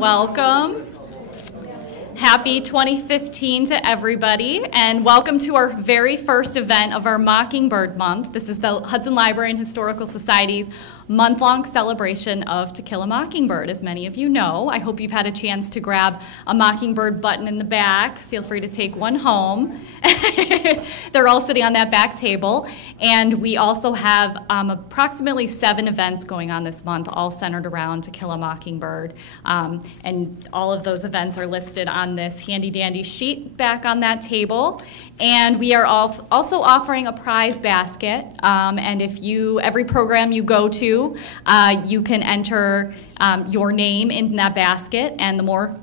welcome. Happy 2015 to everybody, and welcome to our very first event of our Mockingbird Month. This is the Hudson Library and Historical Society's month-long celebration of To Kill a Mockingbird. As many of you know, I hope you've had a chance to grab a Mockingbird button in the back. Feel free to take one home. They're all sitting on that back table. And we also have approximately 7 events going on this month, all centered around To Kill a Mockingbird. And all of those events are listed on this handy-dandy sheet back on that table. And we are also offering a prize basket. And if every program you go to, you can enter your name in that basket, and the more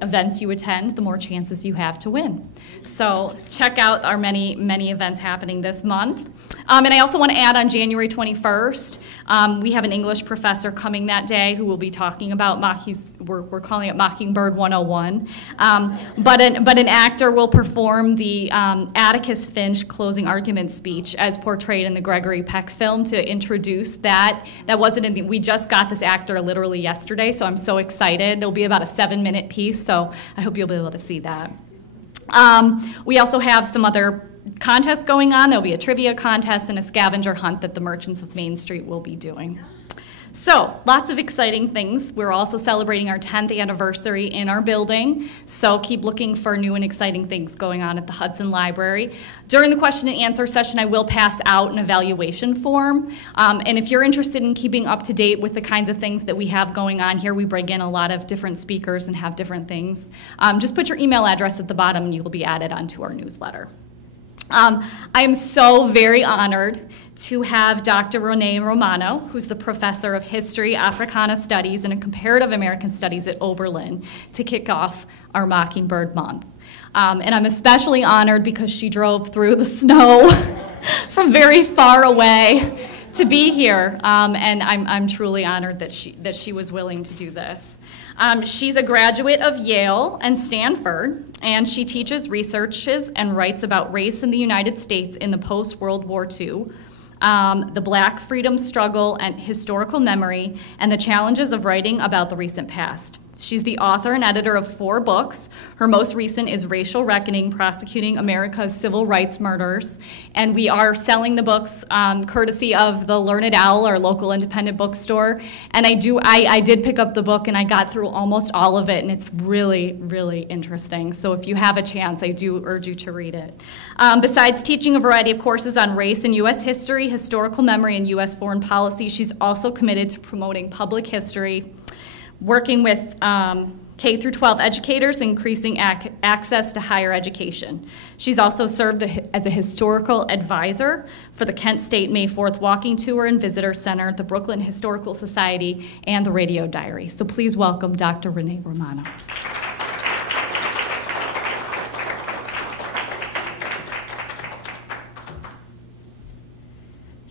events you attend, the more chances you have to win. So check out our many, many events happening this month. And I also want to add, on January 21st, we have an English professor coming that day who will be talking about, we're calling it Mockingbird 101. But an actor will perform the Atticus Finch closing argument speech as portrayed in the Gregory Peck film to introduce that. That wasn't we just got this actor literally yesterday, so I'm so excited. It'll be about a 7-minute piece, so I hope you'll be able to see that. We also have some other contests going on. There'll be a trivia contest and a scavenger hunt that the Merchants of Main Street will be doing. So, lots of exciting things. We're also celebrating our 10th anniversary in our building, so keep looking for new and exciting things going on at the Hudson Library. During the question and answer session, I will pass out an evaluation form, and if you're interested in keeping up to date with the kinds of things that we have going on here, we bring in a lot of different speakers and have different things. Just put your email address at the bottom and you will be added onto our newsletter. I am so very honored to have Dr. Renee Romano, who's the professor of History, Africana Studies, and Comparative American Studies at Oberlin, to kick off our Mockingbird Month. And I'm especially honored because she drove through the snow from very far away to be here, and I'm truly honored that she was willing to do this. She's a graduate of Yale and Stanford, and she teaches, researches, and writes about race in the United States in the post-World War II, the Black freedom struggle and historical memory, and the challenges of writing about the recent past. She's the author and editor of 4 books. Her most recent is Racial Reckoning, Prosecuting America's Civil Rights Murders. And we are selling the books courtesy of the Learned Owl, our local independent bookstore. And I did pick up the book, and I got through almost all of it, and it's really, really interesting. So if you have a chance, I do urge you to read it. Besides teaching a variety of courses on race and U.S. history, historical memory, and U.S. foreign policy, she's also committed to promoting public history, working with K through 12 educators, increasing access to higher education. She's also served as a historical advisor for the Kent State May 4th Walking Tour and Visitor Center, the Brooklyn Historical Society, and the Radio Diary. So please welcome Dr. Renee Romano.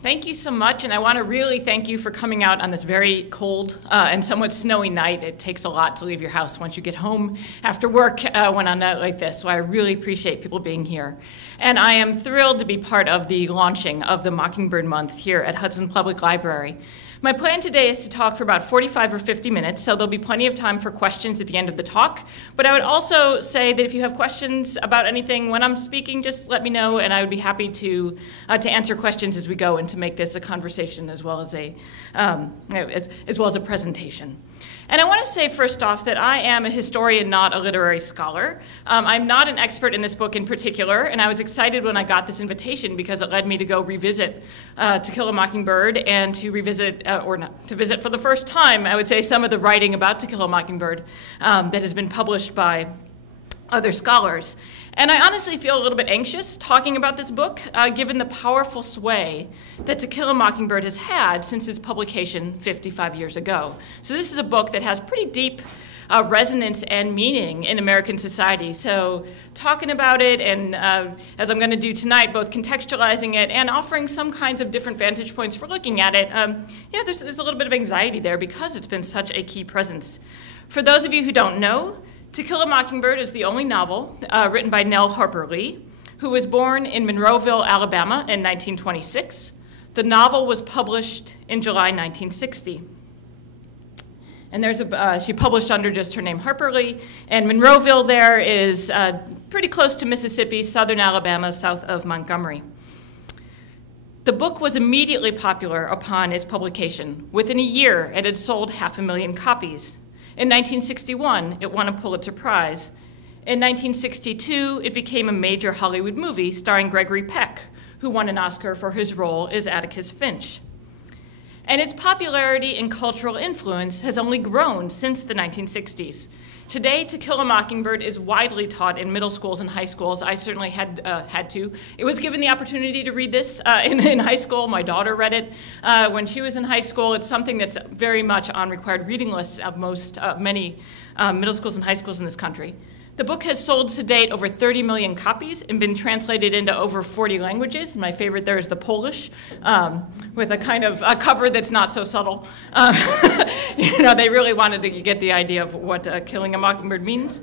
Thank you so much, and I want to really thank you for coming out on this very cold and somewhat snowy night. It takes a lot to leave your house once you get home after work when on a night like this, so I really appreciate people being here. And I am thrilled to be part of the launching of the Mockingbird Month here at Hudson Public Library. My plan today is to talk for about 45 or 50 minutes, so there'll be plenty of time for questions at the end of the talk. But I would also say that if you have questions about anything when I'm speaking, just let me know, and I would be happy to answer questions as we go and to make this a conversation as well as a presentation. And I want to say first off that I am a historian, not a literary scholar. I'm not an expert in this book in particular, and I was excited when I got this invitation because it led me to go revisit To Kill a Mockingbird and to revisit, to visit for the first time, I would say, some of the writing about To Kill a Mockingbird that has been published by other scholars. And I honestly feel a little bit anxious talking about this book, given the powerful sway that To Kill a Mockingbird has had since its publication 55 years ago. So this is a book that has pretty deep resonance and meaning in American society. So talking about it, and as I'm going to do tonight, both contextualizing it and offering some kinds of different vantage points for looking at it, yeah, there's a little bit of anxiety there because it's been such a key presence. For those of you who don't know, To Kill a Mockingbird is the only novel written by Nell Harper Lee, who was born in Monroeville, Alabama in 1926. The novel was published in July 1960. And she published under just her name, Harper Lee. And Monroeville there is pretty close to Mississippi, southern Alabama, south of Montgomery. The book was immediately popular upon its publication. Within a year, it had sold 500,000 copies. In 1961, it won a Pulitzer Prize. In 1962, it became a major Hollywood movie starring Gregory Peck, who won an Oscar for his role as Atticus Finch. And its popularity and cultural influence has only grown since the 1960s. Today, To Kill a Mockingbird is widely taught in middle schools and high schools. I certainly had to. It was given the opportunity to read this in high school. My daughter read it when she was in high school. It's something that's very much on required reading lists of many middle schools and high schools in this country. The book has sold to date over 30 million copies and been translated into over 40 languages. My favorite there is the Polish, with a kind of a cover that's not so subtle. They really wanted to get the idea of what killing a mockingbird means.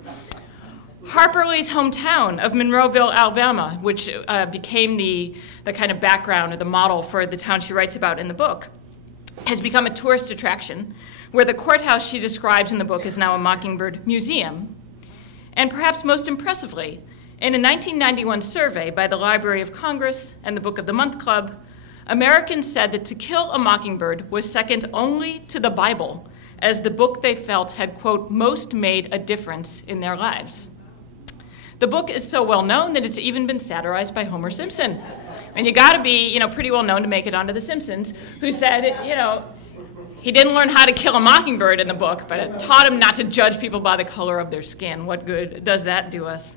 Harper Lee's hometown of Monroeville, Alabama, which became the kind of background or the model for the town she writes about in the book, has become a tourist attraction, where the courthouse she describes in the book is now a mockingbird museum. And perhaps most impressively, in a 1991 survey by the Library of Congress and the Book of the Month Club, Americans said that To Kill a Mockingbird was second only to the Bible as the book they felt had, quote, most made a difference in their lives. The book is so well known that it's even been satirized by Homer Simpson. And you gotta be, pretty well known to make it onto The Simpsons, who said, he didn't learn how to kill a mockingbird in the book, but it taught him not to judge people by the color of their skin. What good does that do us?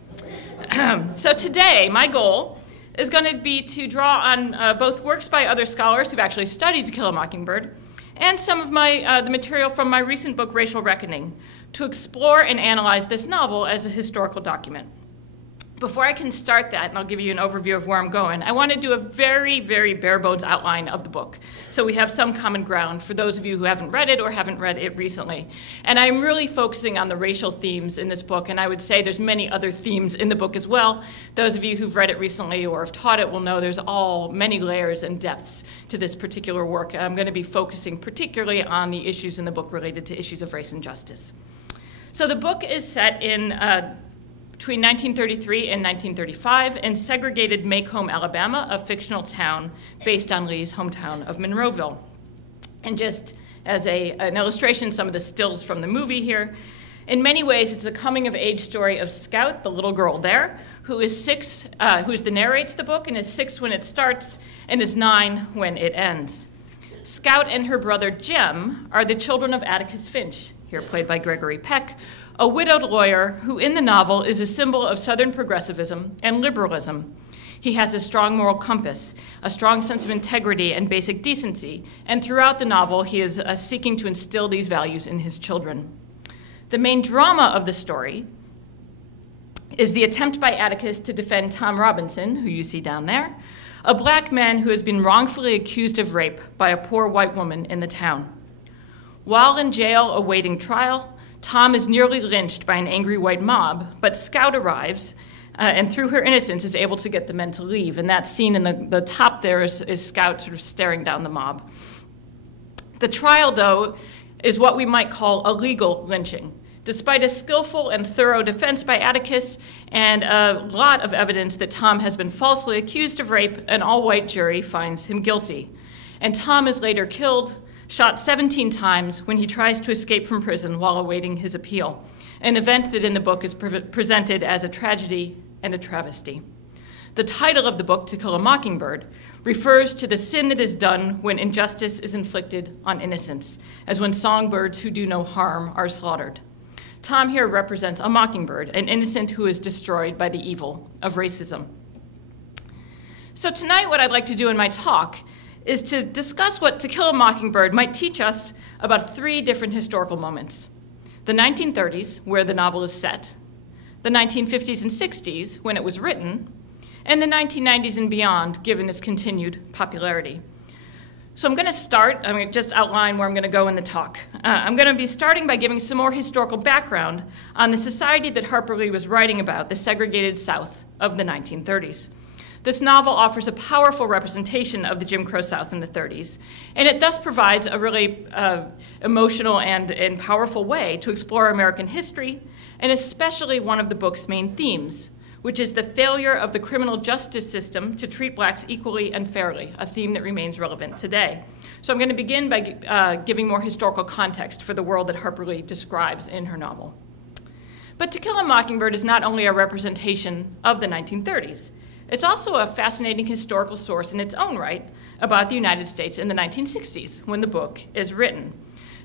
So today, my goal is going to be to draw on both works by other scholars who've actually studied To Kill a Mockingbird and some of the material from my recent book, Racial Reckoning, to explore and analyze this novel as a historical document. Before I can start that, and I'll give you an overview of where I'm going, I want to do a very, very bare bones outline of the book, so we have some common ground for those of you who haven't read it or haven't read it recently. And I'm really focusing on the racial themes in this book, and I would say there's many other themes in the book as well. Those of you who've read it recently or have taught it will know there's many layers and depths to this particular work. I'm going to be focusing particularly on the issues in the book related to issues of race and justice. So the book is set in between 1933 and 1935 in segregated Macomb, Alabama, a fictional town based on Lee's hometown of Monroeville. And just as an illustration, some of the stills from the movie here. In many ways, it's a coming-of-age story of Scout, the little girl there, who is 6, narrates the book, and is 6 when it starts, and is 9 when it ends. Scout and her brother Jem are the children of Atticus Finch, here played by Gregory Peck, a widowed lawyer who in the novel is a symbol of Southern progressivism and liberalism. He has a strong moral compass, a strong sense of integrity and basic decency, and throughout the novel he is seeking to instill these values in his children. The main drama of the story is the attempt by Atticus to defend Tom Robinson, who you see down there, a black man who has been wrongfully accused of rape by a poor white woman in the town. While in jail awaiting trial, Tom is nearly lynched by an angry white mob, but Scout arrives and through her innocence is able to get the men to leave. And that scene in the top there is Scout sort of staring down the mob. The trial, though, is what we might call a legal lynching. Despite a skillful and thorough defense by Atticus and a lot of evidence that Tom has been falsely accused of rape, an all-white jury finds him guilty. And Tom is later killed, shot 17 times when he tries to escape from prison while awaiting his appeal, an event that in the book is presented as a tragedy and a travesty. The title of the book, To Kill a Mockingbird, refers to the sin that is done when injustice is inflicted on innocence, as when songbirds who do no harm are slaughtered. Tom here represents a mockingbird, an innocent who is destroyed by the evil of racism. So tonight what I'd like to do in my talk is to discuss what To Kill a Mockingbird might teach us about 3 different historical moments. The 1930s, where the novel is set, the 1950s and 60s, when it was written, and the 1990s and beyond, given its continued popularity. So I'm going to just outline where I'm going to go in the talk. I'm going to be starting by giving some more historical background on the society that Harper Lee was writing about, the segregated South of the 1930s. this novel offers a powerful representation of the Jim Crow South in the 30s, and it thus provides a really emotional and powerful way to explore American history, and especially one of the book's main themes, which is the failure of the criminal justice system to treat blacks equally and fairly, a theme that remains relevant today. So I'm going to begin by giving more historical context for the world that Harper Lee describes in her novel. But To Kill a Mockingbird is not only a representation of the 1930s, it's also a fascinating historical source in its own right about the United States in the 1960s, when the book is written.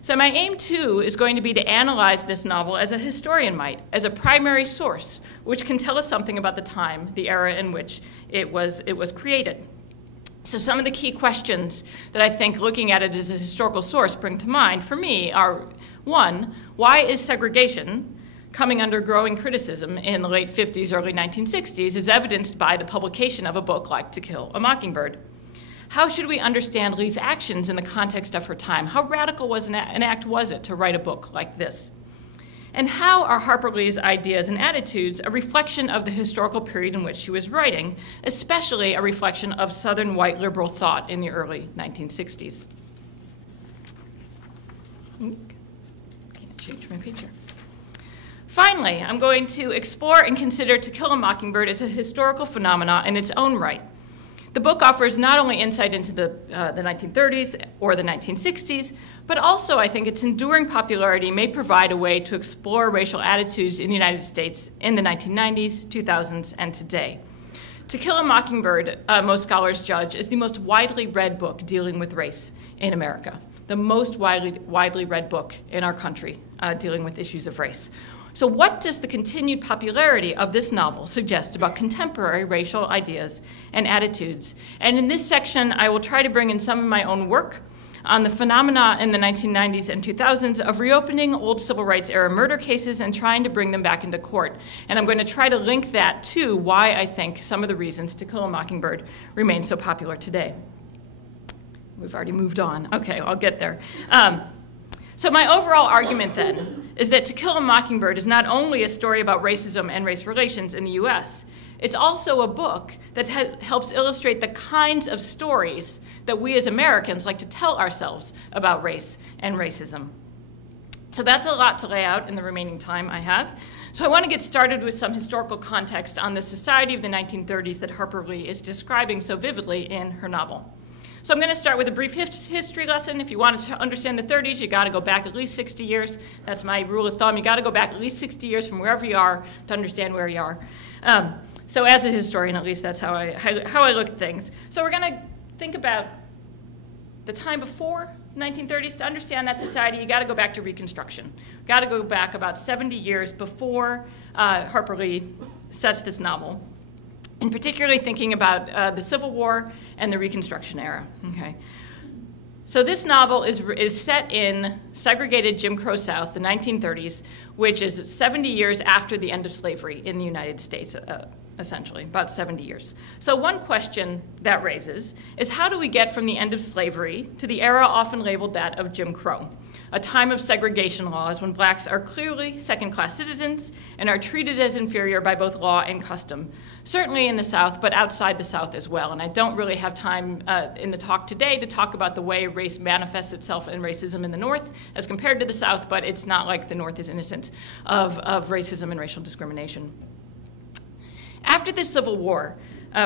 So my aim, too, is going to be to analyze this novel as a historian might, as a primary source, which can tell us something about the time, the era in which it was created. So some of the key questions that I think looking at it as a historical source bring to mind for me are, one, why is segregation coming under growing criticism in the late 50s, early 1960s, as evidenced by the publication of a book like To Kill a Mockingbird? How should we understand Lee's actions in the context of her time? How radical was an act was it to write a book like this? And how are Harper Lee's ideas and attitudes a reflection of the historical period in which she was writing, especially a reflection of Southern white liberal thought in the early 1960s? Can't change my picture. Finally, I'm going to explore and consider To Kill a Mockingbird as a historical phenomenon in its own right. The book offers not only insight into the 1930s or the 1960s, but also I think its enduring popularity may provide a way to explore racial attitudes in the United States in the 1990s, 2000s, and today. To Kill a Mockingbird, most scholars judge, is the most widely read book dealing with race in America, the most widely read book in our country dealing with issues of race. So what does the continued popularity of this novel suggest about contemporary racial ideas and attitudes? And in this section, I will try to bring in some of my own work on the phenomena in the 1990s and 2000s of reopening old civil rights era murder cases and trying to bring them back into court. And I'm going to try to link that to why I think some of the reasons To Kill a Mockingbird remains so popular today. We've already moved on. Okay, I'll get there. So my overall argument then is that To Kill a Mockingbird is not only a story about racism and race relations in the US, it's also a book that helps illustrate the kinds of stories that we as Americans like to tell ourselves about race and racism. So that's a lot to lay out in the remaining time I have. So I want to get started with some historical context on the society of the 1930s that Harper Lee is describing so vividly in her novel. So I'm going to start with a brief history lesson. If you want to understand the 30s, you got to go back at least 60 years. That's my rule of thumb. You got to go back at least 60 years from wherever you are to understand where you are. So as a historian, at least that's how I look at things. So we're going to think about the time before 1930s. To understand that society, you got to go back to Reconstruction. Got to go back about 70 years before Harper Lee sets this novel, and particularly thinking about the Civil War and the Reconstruction era. Okay. So this novel is set in segregated Jim Crow South, the 1930s, which is 70 years after the end of slavery in the United States, essentially, about 70 years. So one question that raises is, how do we get from the end of slavery to the era often labeled that of Jim Crow, a time of segregation laws when blacks are clearly second-class citizens and are treated as inferior by both law and custom, certainly in the South, but outside the South as well. And I don't really have time in the talk today to talk about the way race manifests itself in racism in the North as compared to the South, but it's not like the North is innocent of racism and racial discrimination. After the Civil War,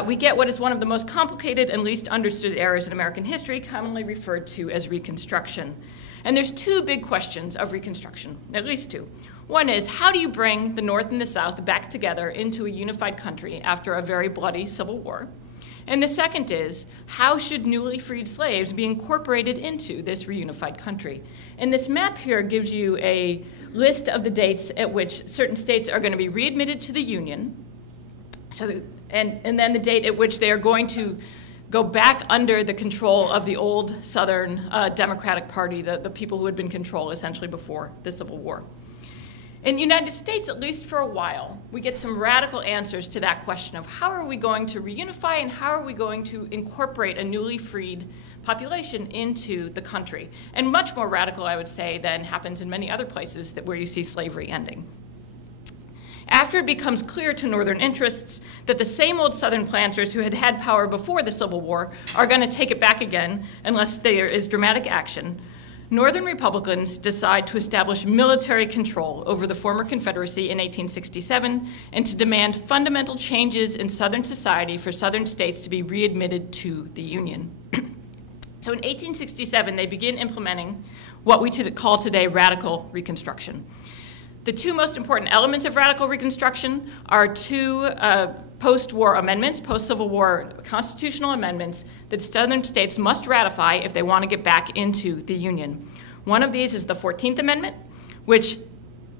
we get what is one of the most complicated and least understood eras in American history, commonly referred to as Reconstruction. And there's two big questions of Reconstruction, at least two. One is, how do you bring the North and the South back together into a unified country after a very bloody Civil War? And the second is, how should newly freed slaves be incorporated into this reunified country? And this map here gives you a list of the dates at which certain states are going to be readmitted to the Union, and then the date at which they are going to go back under the control of the old Southern Democratic Party, the people who had been in control essentially before the Civil War. In the United States, at least for a while, we get some radical answers to that question of how are we going to reunify and how are we going to incorporate a newly freed population into the country. And much more radical, I would say, than happens in many other places where you see slavery ending. after it becomes clear to Northern interests that the same old Southern planters who had had power before the Civil War are going to take it back again unless there is dramatic action, Northern Republicans decide to establish military control over the former Confederacy in 1867 and to demand fundamental changes in Southern society for Southern states to be readmitted to the Union. So in 1867, they begin implementing what we call today radical Reconstruction. The two most important elements of radical Reconstruction are two post-war amendments, post-Civil War constitutional amendments that Southern states must ratify if they want to get back into the Union. One of these is the 14th Amendment, which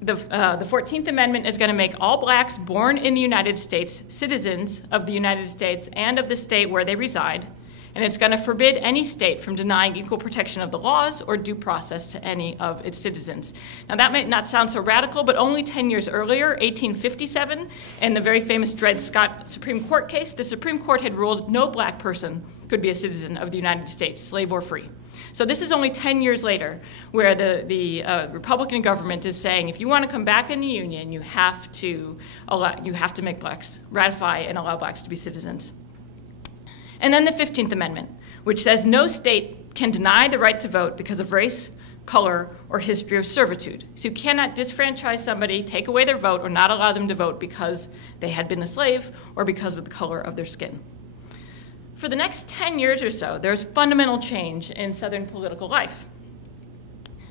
the 14th Amendment is going to make all blacks born in the United States citizens of the United States and of the state where they reside, and it's going to forbid any state from denying equal protection of the laws or due process to any of its citizens. Now, that might not sound so radical, but only 10 years earlier, 1857, in the very famous Dred Scott Supreme Court case, the Supreme Court had ruled no black person could be a citizen of the United States, slave or free. So this is only 10 years later, where the Republican government is saying, if you want to come back in the Union, you have to make blacks ratify and allow blacks to be citizens. And then the 15th Amendment, which says no state can deny the right to vote because of race, color, or history of servitude. So you cannot disfranchise somebody, take away their vote, or not allow them to vote because they had been a slave or because of the color of their skin. For the next 10 years or so, there's fundamental change in Southern political life.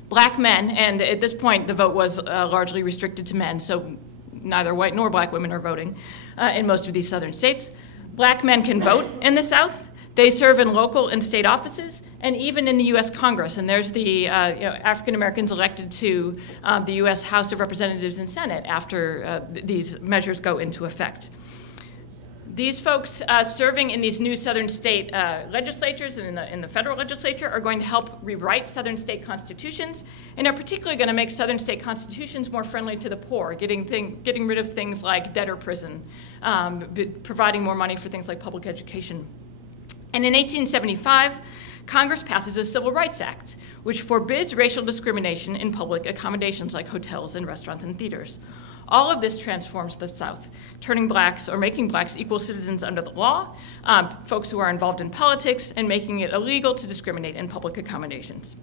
Black men, and at this point the vote was largely restricted to men, so neither white nor black women are voting in most of these Southern states. Black men can vote in the South. They serve in local and state offices, and even in the U.S. Congress. And there's the African Americans elected to the U.S. House of Representatives and Senate after these measures go into effect. These folks serving in these new Southern state legislatures and in the federal legislature are going to help rewrite Southern state constitutions, and are particularly going to make Southern state constitutions more friendly to the poor, getting rid of things like debtor prison, providing more money for things like public education. And in 1875, Congress passes a Civil Rights Act, which forbids racial discrimination in public accommodations like hotels and restaurants and theaters. All of this transforms the South, turning blacks or making blacks equal citizens under the law, folks who are involved in politics, and making it illegal to discriminate in public accommodations.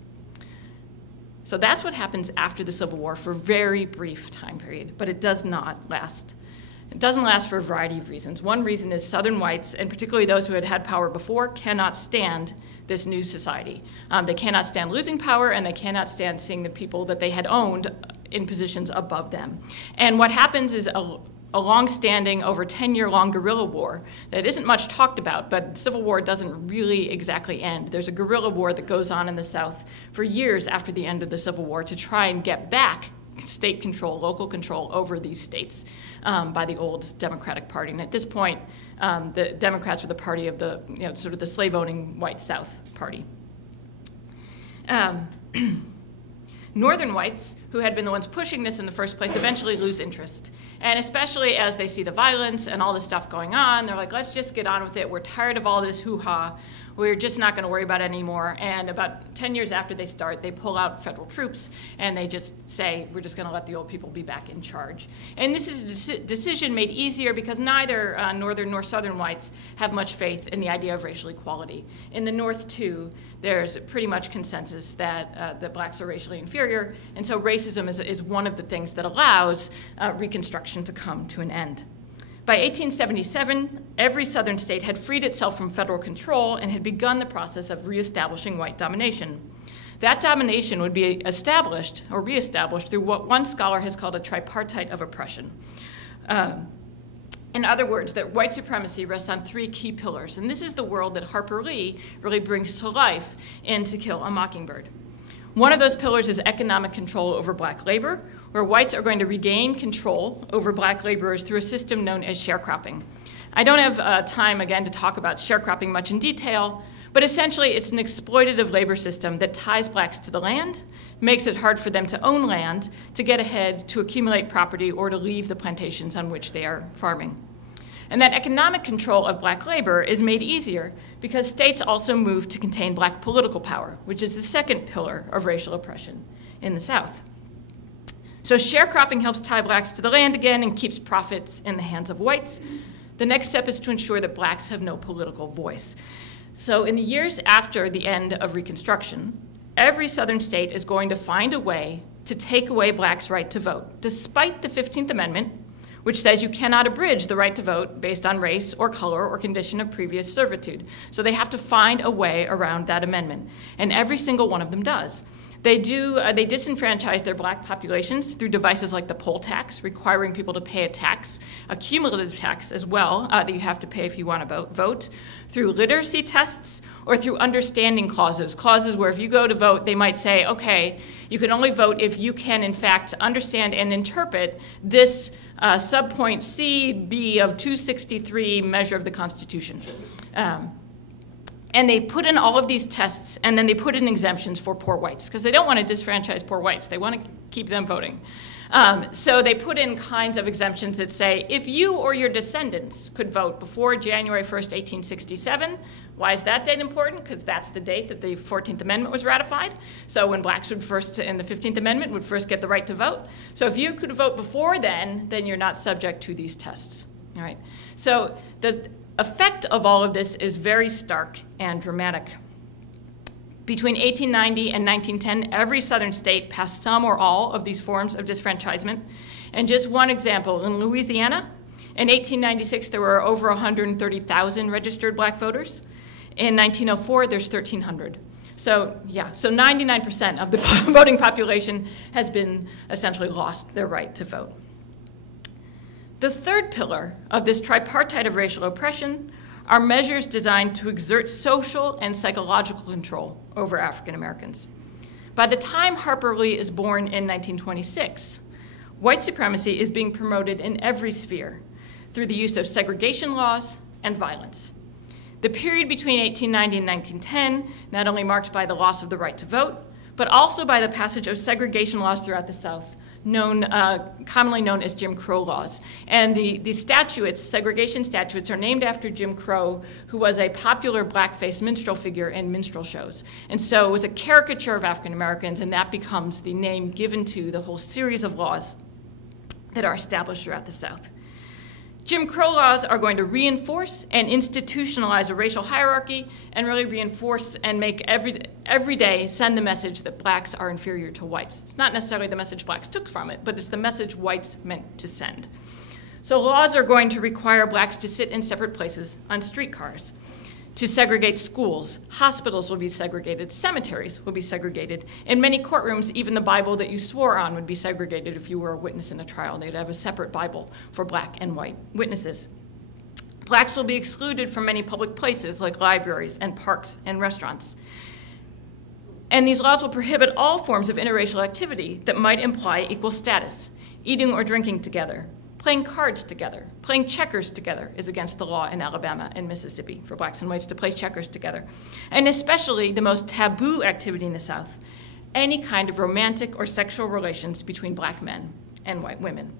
So that's what happens after the Civil War for a very brief time period, but it does not last. It doesn't last for a variety of reasons. One reason is Southern whites, and particularly those who had had power before, cannot stand this new society. They cannot stand losing power, and they cannot stand seeing the people that they had owned in positions above them. And what happens is a long-standing, over 10-year-long guerrilla war that isn't much talked about, but the Civil War doesn't really exactly end. There's a guerrilla war that goes on in the South for years after the end of the Civil War to try and get back state control, local control over these states by the old Democratic Party. And at this point, the Democrats were the party of the, sort of the slave-owning white South party. Northern whites, who had been the ones pushing this in the first place, eventually lose interest. And especially as they see the violence and all the stuff going on, they're like, let's just get on with it. We're tired of all this hoo-ha. We're just not going to worry about it anymore. And about 10 years after they start, they pull out federal troops, and they just say, we're just going to let the old people be back in charge. And this is a decision made easier because neither Northern nor Southern whites have much faith in the idea of racial equality. In the North, too, there's pretty much consensus that blacks are racially inferior, and so racism is one of the things that allows Reconstruction to come to an end. By 1877, every Southern state had freed itself from federal control and had begun the process of reestablishing white domination. That domination would be established or reestablished through what one scholar has called a tripartite of oppression. In other words, that white supremacy rests on three key pillars, and this is the world that Harper Lee really brings to life in To Kill a Mockingbird. One of those pillars is economic control over black labor, where whites are going to regain control over black laborers through a system known as sharecropping. I don't have time, again, to talk about sharecropping much in detail, but essentially it's an exploitative labor system that ties blacks to the land, makes it hard for them to own land, to get ahead, to accumulate property, or to leave the plantations on which they are farming. And that economic control of black labor is made easier because states also move to contain black political power, which is the second pillar of racial oppression in the South. So sharecropping helps tie blacks to the land again and keeps profits in the hands of whites. The next step is to ensure that blacks have no political voice. So in the years after the end of Reconstruction, every Southern state is going to find a way to take away blacks' right to vote, despite the 15th Amendment, which says you cannot abridge the right to vote based on race or color or condition of previous servitude. So they have to find a way around that amendment, and every single one of them does. They disenfranchise their black populations through devices like the poll tax, requiring people to pay a tax, a cumulative tax as well, that you have to pay if you want to vote, through literacy tests, or through understanding clauses where if you go to vote, they might say, okay, you can only vote if you can in fact understand and interpret this subpoint C, B of 263 measure of the Constitution. And they put in all of these tests, and then they put in exemptions for poor whites, because they don't want to disfranchise poor whites. They want to keep them voting. So they put in kinds of exemptions that say, if you or your descendants could vote before January 1st, 1867, why is that date important? Because that's the date that the 14th Amendment was ratified. So when blacks would first, in the 15th Amendment, would first get the right to vote. So if you could vote before then you're not subject to these tests. All right. So the effect of all of this is very stark and dramatic. Between 1890 and 1910, every Southern state passed some or all of these forms of disfranchisement. And just one example, in Louisiana, in 1896, there were over 130,000 registered black voters. In 1904, there's 1,300. So yeah, so 99% of the voting population has been essentially lost their right to vote. The third pillar of this tripartite of racial oppression are measures designed to exert social and psychological control over African Americans. By the time Harper Lee is born in 1926, white supremacy is being promoted in every sphere through the use of segregation laws and violence. The period between 1890 and 1910, not only marked by the loss of the right to vote, but also by the passage of segregation laws throughout the South, commonly known as Jim Crow laws. And the statutes, segregation statutes, are named after Jim Crow, who was a popular blackface minstrel figure in minstrel shows. And so it was a caricature of African Americans, and that becomes the name given to the whole series of laws that are established throughout the South. Jim Crow laws are going to reinforce and institutionalize a racial hierarchy and really reinforce and make every day send the message that blacks are inferior to whites. It's not necessarily the message blacks took from it, but it's the message whites meant to send. So laws are going to require blacks to sit in separate places on streetcars, to segregate schools. Hospitals will be segregated. Cemeteries will be segregated. In many courtrooms, even the Bible that you swore on would be segregated if you were a witness in a trial. They'd have a separate Bible for black and white witnesses. Blacks will be excluded from many public places like libraries and parks and restaurants. And these laws will prohibit all forms of interracial activity that might imply equal status. Eating or drinking together, playing cards together, playing checkers together is against the law in Alabama and Mississippi for blacks and whites to play checkers together. And especially the most taboo activity in the South, any kind of romantic or sexual relations between black men and white women.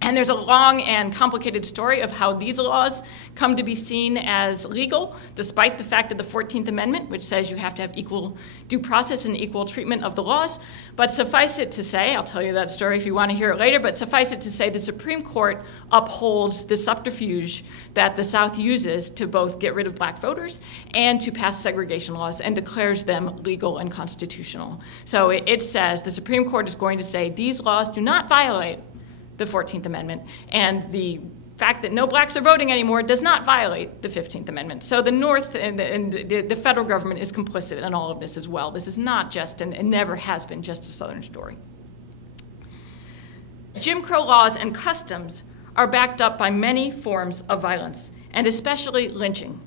And there's a long and complicated story of how these laws come to be seen as legal, despite the fact of the 14th Amendment, which says you have to have equal due process and equal treatment of the laws. But suffice it to say, I'll tell you that story if you want to hear it later, but suffice it to say the Supreme Court upholds the subterfuge that the South uses to both get rid of black voters and to pass segregation laws and declares them legal and constitutional. So it says the Supreme Court is going to say these laws do not violate the 14th Amendment, and the fact that no blacks are voting anymore does not violate the 15th Amendment. So the North and the federal government is complicit in all of this as well. This is not just, and never has been, just a Southern story. Jim Crow laws and customs are backed up by many forms of violence, and especially lynching,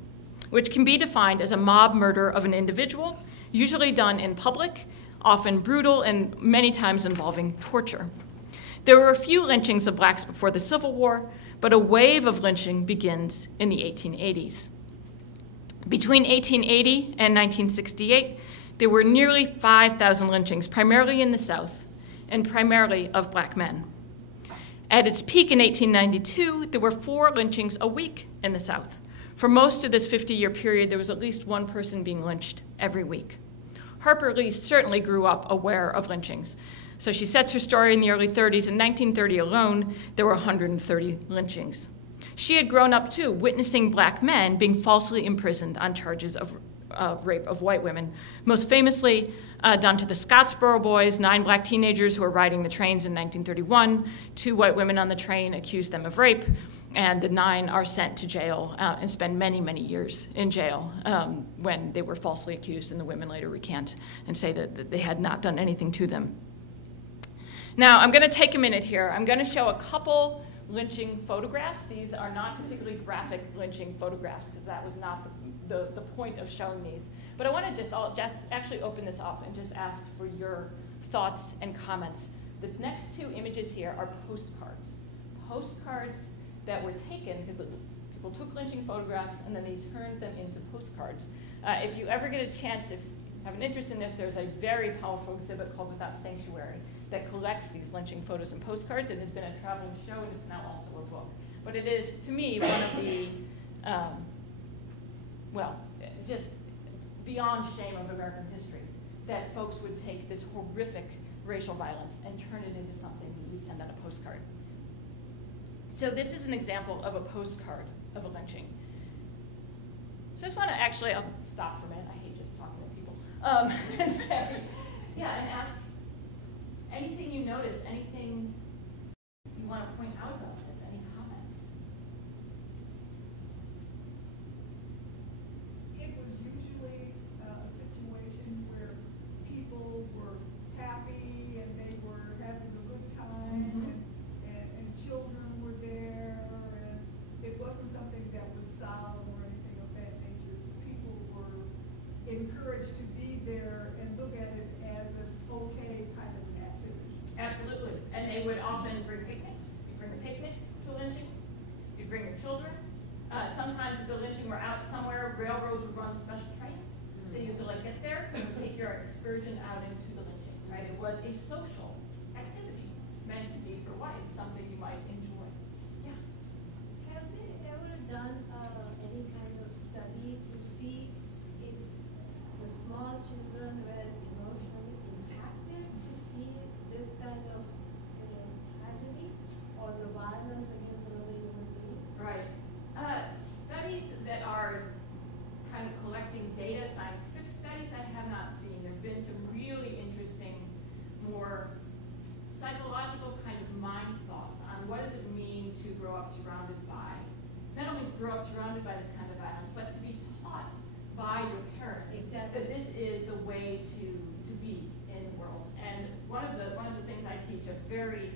which can be defined as a mob murder of an individual, usually done in public, often brutal, and many times involving torture. There were a few lynchings of blacks before the Civil War, but a wave of lynching begins in the 1880s. Between 1880 and 1968, there were nearly 5,000 lynchings, primarily in the South, and primarily of black men. At its peak in 1892, there were 4 lynchings a week in the South. For most of this 50-year period, there was at least one person being lynched every week. Harper Lee certainly grew up aware of lynchings. So she sets her story in the early 30s. In 1930 alone, there were 130 lynchings. She had grown up, too, witnessing black men being falsely imprisoned on charges of rape of white women. Most famously, done to the Scottsboro boys, 9 black teenagers who were riding the trains in 1931. 2 white women on the train accused them of rape, and the 9 are sent to jail and spend many, many years in jail when they were falsely accused, and the women later recant and say that they had not done anything to them. Now, I'm going to take a minute here. I'm going to show a couple lynching photographs. These are not particularly graphic lynching photographs because that was not the point of showing these. But I want to just actually open this up and just ask for your thoughts and comments. The next 2 images here are postcards. Postcards that were taken because people took lynching photographs and then they turned them into postcards. If you ever get a chance, if you have an interest in this, there's a very powerful exhibit called Without Sanctuary that collects these lynching photos and postcards. It has been a traveling show, and it's now also a book. But it is, to me, one of the, just beyond shame of American history, that folks would take this horrific racial violence and turn it into something that you send on a postcard. So this is an example of a postcard of a lynching. So I just want to actually, I'll stop for a minute. I hate just talking to people. And say, and ask, anything you notice, anything you want to point out about this, any comments? It was usually a situation where people were happy and they were having a good time, and children were there, and it wasn't something that was solemn or anything of that nature. People were encouraged to be there and look at it as an okay kind of activity. Absolutely. And they would often bring picnics. You bring a picnic to a lynching. You bring your children. Sometimes if the lynching were out somewhere, railroads would run special trains. So you could get there and take your excursion out into the lynching, right? It was a social activity meant to be for whites, something you might enjoy. Yeah. Have they ever done any kind of study to see if the small children were emotionally impacted to see this kind of tragedy or the violence against another human being? Right. Studies that are kind of collecting data, scientific studies, I have not seen. There have been some really interesting, more psychological kind of mind thoughts on what does it mean to grow up surrounded by, not only grow up surrounded by this kind of violence, but to be taught by your parents that this is the way to be in the world. And one of the things I teach, a very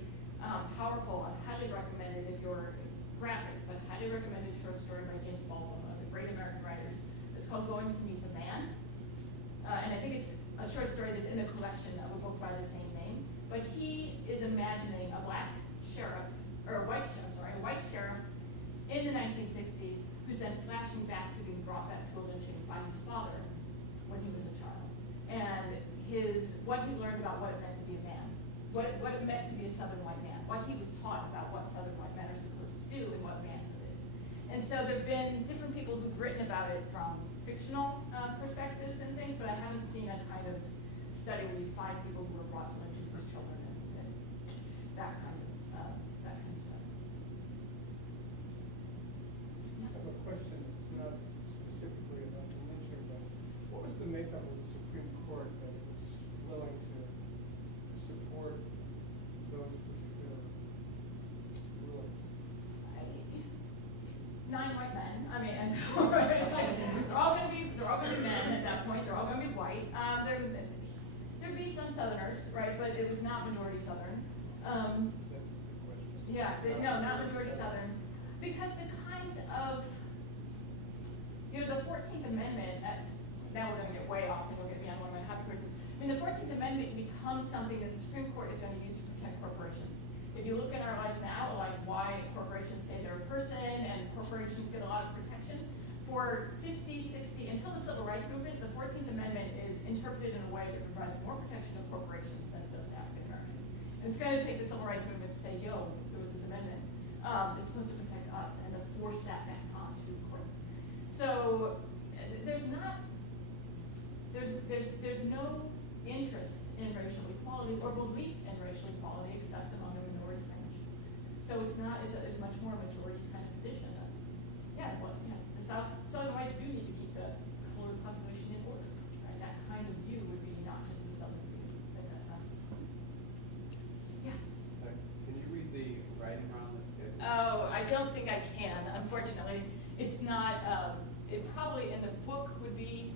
powerful and highly recommended, if you're graphic, but highly recommended short story by James Baldwin, one of the great American writers. It's called Going to Meet the Man. And I think it's a short story that's in a collection of a book by the same name. But he is imagining a white sheriff in the 1960s who's then flashing back to being brought back to a lynching by his father when he was a child. And what he learned about what it meant to be a man, what it meant to be a Southern white man, what he was taught about what Southern white men are supposed to do and what manhood is. And so there have been different people who've written about it from fictional perspectives and things, but I haven't seen a kind of study where you find people who were brought to lynchings as children and that kind of stuff. I have a question. It's not specifically about the lynching, but what was the makeup of the Supreme Court that was willing to support those particular rulings? 9 white men. I mean, and they're all going to be men at that point. They're all going to be white. There'd be some Southerners, right? But it was not majority Southern. That's the question. Yeah, no, not majority Southern, because the kinds of, the 14th Amendment. Now we're going to get way off and we'll get beyond one of my happy words. I mean, the 14th Amendment becomes something that the Supreme Court is going to use to protect corporations. If you look at our life now, like why corporations say they're a person and corporations get a lot of protection, for 50, 60, until the Civil Rights Movement, the 14th Amendment is interpreted in a way that provides more protection of corporations than it does to African Americans. And it's going to take the Civil Rights Movement to say, yo, there was this amendment. It's supposed to protect us and to force that back onto courts. So there's no interest in racial equality or belief in So it's not, it's much more majority kind of position. The Southern whites do need to keep the colored population in order. Right? That kind of view would be not just a Southern view. But that's not. Yeah. Can you read the writing on it? Oh, I don't think I can, unfortunately. It's not, it probably in the book would be,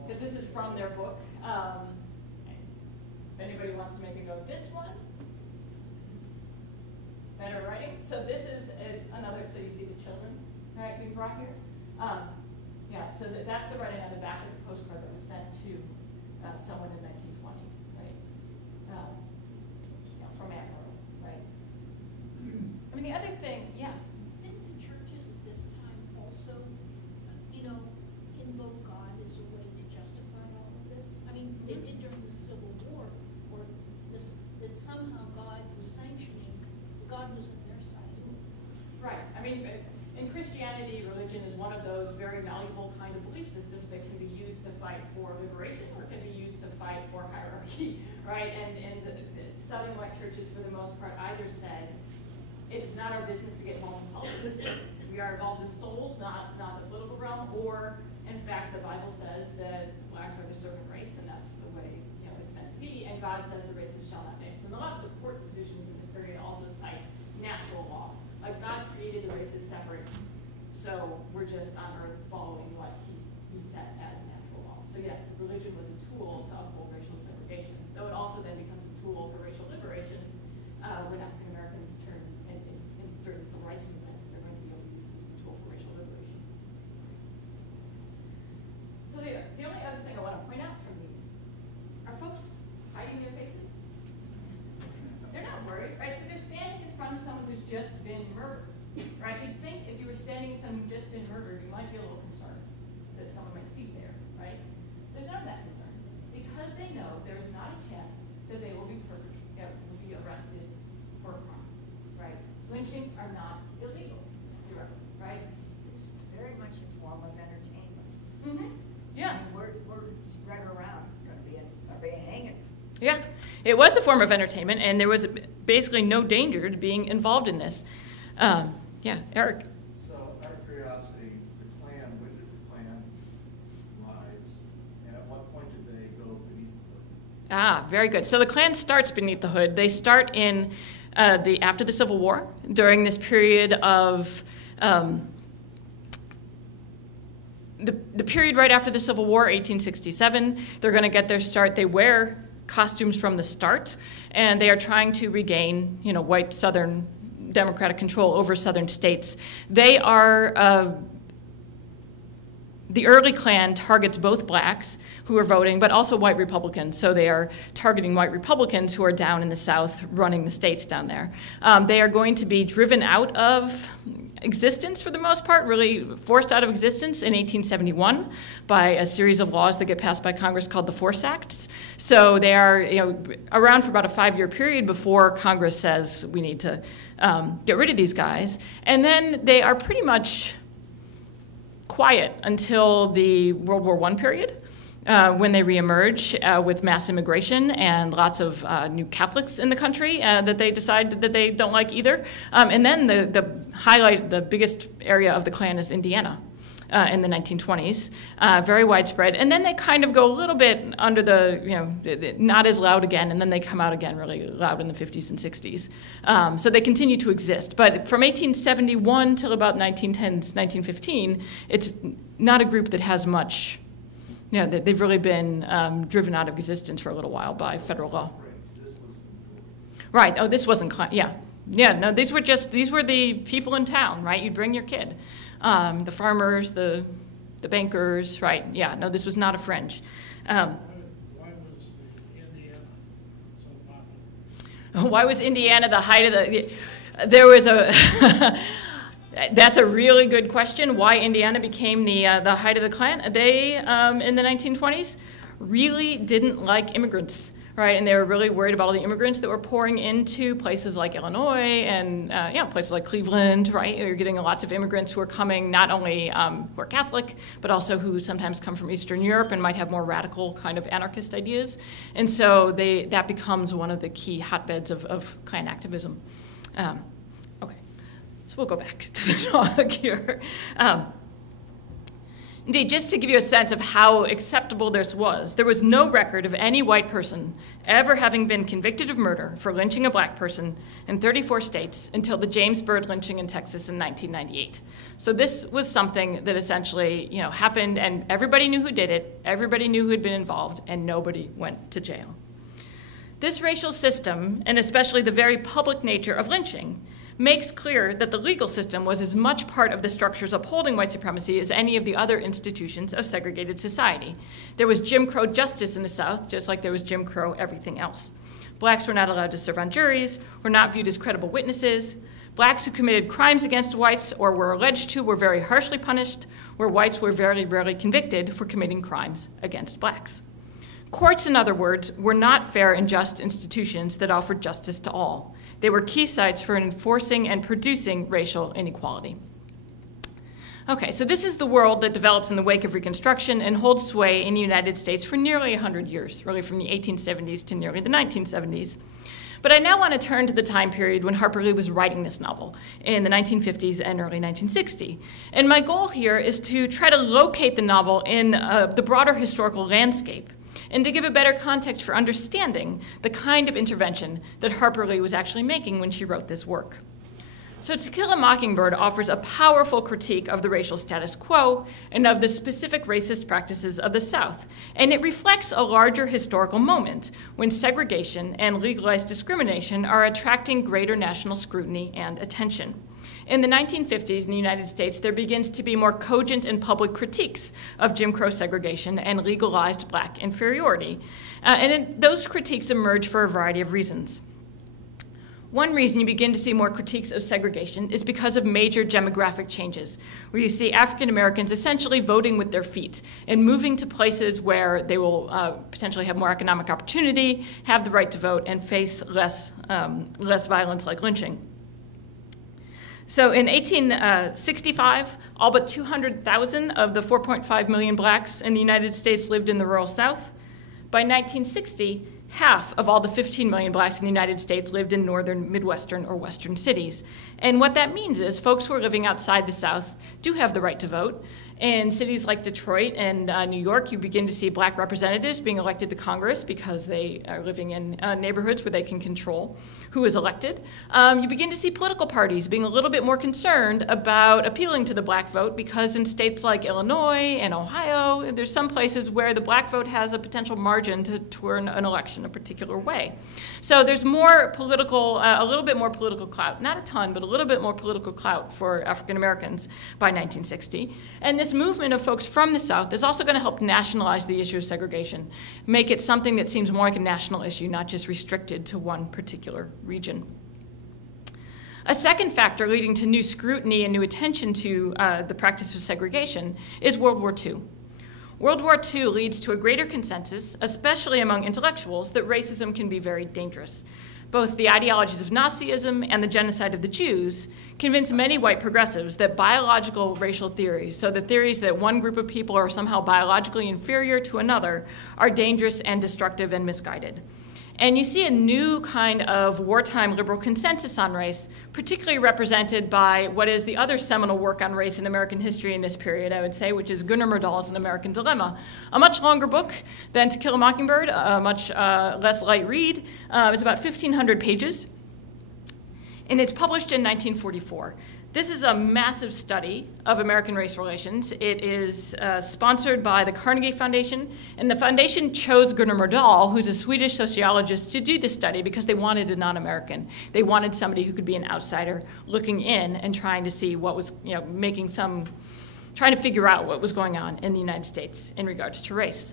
because this is from their book. If anybody wants to make it go this one, better writing. So this is another, so you see the children, right, we brought here. So that's the writing on the back of the postcard that was sent to someone in 1920, right? From Analytical, right? I mean, the other thing, yeah. Didn't the churches at this time also, invoke God as a way to justify all of this? I mean, they did during the Civil War, or that somehow God was sanctioning, God was on their side. Right. I mean, in Christianity, religion is one of those very malleable kind of belief systems that can be used to fight for liberation or can be used to fight for hierarchy, right? And Southern white churches, for the most part, either said, it is not our business to get involved in politics. We are involved in souls, not the political realm. Or, in fact, the Bible says that blacks are the servant race, and that's the way it's meant to be. And God says the races shall not mix. And a lot of the court decisions in this period also cite natural law. Like God created the races separate, so we're just on earth following what he set as natural law. So yes, religion was a tool to uphold racial segregation, though it also then becomes a tool for racial liberation when African Americans turn during the civil rights movement. They're going to be able to use this as a tool for racial liberation. So the only other thing I want to point out from these are folks hiding their faces. They're not worried, right? So they're standing in front of someone who's just been murdered, right? You'd think if you were standing in someone who's just been murdered, you might be a little concerned that someone might see there, right? There's none of that concern because they know there is not a chance that they will be arrested for a crime, right? Lynchings are not illegal, right? It's very much a form of entertainment. Mm-hmm. Yeah. Word spread around, going to be hanging. Yeah, it was a form of entertainment, and there was basically no danger to being involved in this. Yeah, Eric. So, out of curiosity, the Klan, when did the Klan rise, and at what point did they go beneath the hood? Very good. So the Klan starts beneath the hood. They start in after the Civil War, during this period of the period right after the Civil War, 1867. They're going to get their start. They wear costumes from the start, and they are trying to regain, white Southern Democratic control over Southern states. They are the early Klan targets both blacks who are voting, but also white Republicans. So they are targeting white Republicans who are down in the South running the states down there. They are going to be driven out of existence for the most part, really forced out of existence in 1871 by a series of laws that get passed by Congress called the Force Acts. So they are around for about a 5-year period before Congress says we need to get rid of these guys. And then they are pretty much quiet until the World War I period, when they reemerge with mass immigration and lots of new Catholics in the country that they decide that they don't like either. And then the biggest area of the Klan is Indiana in the 1920s, very widespread. And then they kind of go a little bit under the, not as loud again, and then they come out again really loud in the 50s and 60s. So they continue to exist. But from 1871 till about 1910s, 1915, it's not a group that has much. They've really been driven out of existence for a little while by federal law. Right. Oh, this wasn't. Yeah. No. These were the people in town. Right. You'd bring your kid, the farmers, the bankers. Right. Yeah. No, this was not a fringe. Why was Indiana so popular? Why was Indiana the height of the? There was a. That's a really good question. Why Indiana became the height of the Klan? They, in the 1920s, really didn't like immigrants, right? And they were really worried about all the immigrants that were pouring into places like Illinois and places like Cleveland, right? You're getting lots of immigrants who are coming, not only who are Catholic, but also who sometimes come from Eastern Europe and might have more radical kind of anarchist ideas. And so that becomes one of the key hotbeds of Klan activism. So we'll go back to the dog here. Indeed, just to give you a sense of how acceptable this was, there was no record of any white person ever having been convicted of murder for lynching a black person in 34 states until the James Byrd lynching in Texas in 1998. So this was something that essentially, happened, and everybody knew who did it, everybody knew who had been involved, and nobody went to jail. This racial system, and especially the very public nature of lynching, makes clear that the legal system was as much part of the structures upholding white supremacy as any of the other institutions of segregated society. There was Jim Crow justice in the South, just like there was Jim Crow everything else. Blacks were not allowed to serve on juries, were not viewed as credible witnesses. Blacks who committed crimes against whites or were alleged to were very harshly punished, where whites were very rarely convicted for committing crimes against blacks. Courts, in other words, were not fair and just institutions that offered justice to all. They were key sites for enforcing and producing racial inequality. Okay, so this is the world that develops in the wake of Reconstruction and holds sway in the United States for nearly 100 years, really from the 1870s to nearly the 1970s. But I now want to turn to the time period when Harper Lee was writing this novel in the 1950s and early 1960. And my goal here is to try to locate the novel in the broader historical landscape, and to give a better context for understanding the kind of intervention that Harper Lee was actually making when she wrote this work. So To Kill a Mockingbird offers a powerful critique of the racial status quo and of the specific racist practices of the South, and it reflects a larger historical moment when segregation and legalized discrimination are attracting greater national scrutiny and attention. In the 1950s in the United States, there begins to be more cogent and public critiques of Jim Crow segregation and legalized black inferiority. Those critiques emerge for a variety of reasons. One reason you begin to see more critiques of segregation is because of major demographic changes, where you see African Americans essentially voting with their feet and moving to places where they will potentially have more economic opportunity, have the right to vote, and face less violence like lynching. So in 1865, all but 200,000 of the 4.5 million blacks in the United States lived in the rural South. By 1960, half of all the 15 million blacks in the United States lived in northern, midwestern, or western cities. And what that means is folks who are living outside the South do have the right to vote. In cities like Detroit and New York, you begin to see black representatives being elected to Congress because they are living in neighborhoods where they can control who is elected. You begin to see political parties being a little bit more concerned about appealing to the black vote because in states like Illinois and Ohio, there's some places where the black vote has a potential margin to turn an election a particular way. So there's more political, a little bit more political clout, not a ton, but a little bit more political clout for African Americans by 1960. And this movement of folks from the South is also going to help nationalize the issue of segregation, make it something that seems more like a national issue, not just restricted to one particular region. A second factor leading to new scrutiny and new attention to the practice of segregation is World War II. World War II leads to a greater consensus, especially among intellectuals, that racism can be very dangerous. Both the ideologies of Nazism and the genocide of the Jews convince many white progressives that biological racial theories, so the theories that one group of people are somehow biologically inferior to another, are dangerous and destructive and misguided. And you see a new kind of wartime liberal consensus on race, particularly represented by what is the other seminal work on race in American history in this period, I would say, which is Gunnar Myrdal's An American Dilemma. A much longer book than To Kill a Mockingbird, a much less light read. It's about 1,500 pages, and it's published in 1944. This is a massive study of American race relations. It is sponsored by the Carnegie Foundation, and the foundation chose Gunnar Myrdal, who's a Swedish sociologist, to do this study because they wanted a non-American. They wanted somebody who could be an outsider looking in and trying to see what was, trying to figure out what was going on in the United States in regards to race.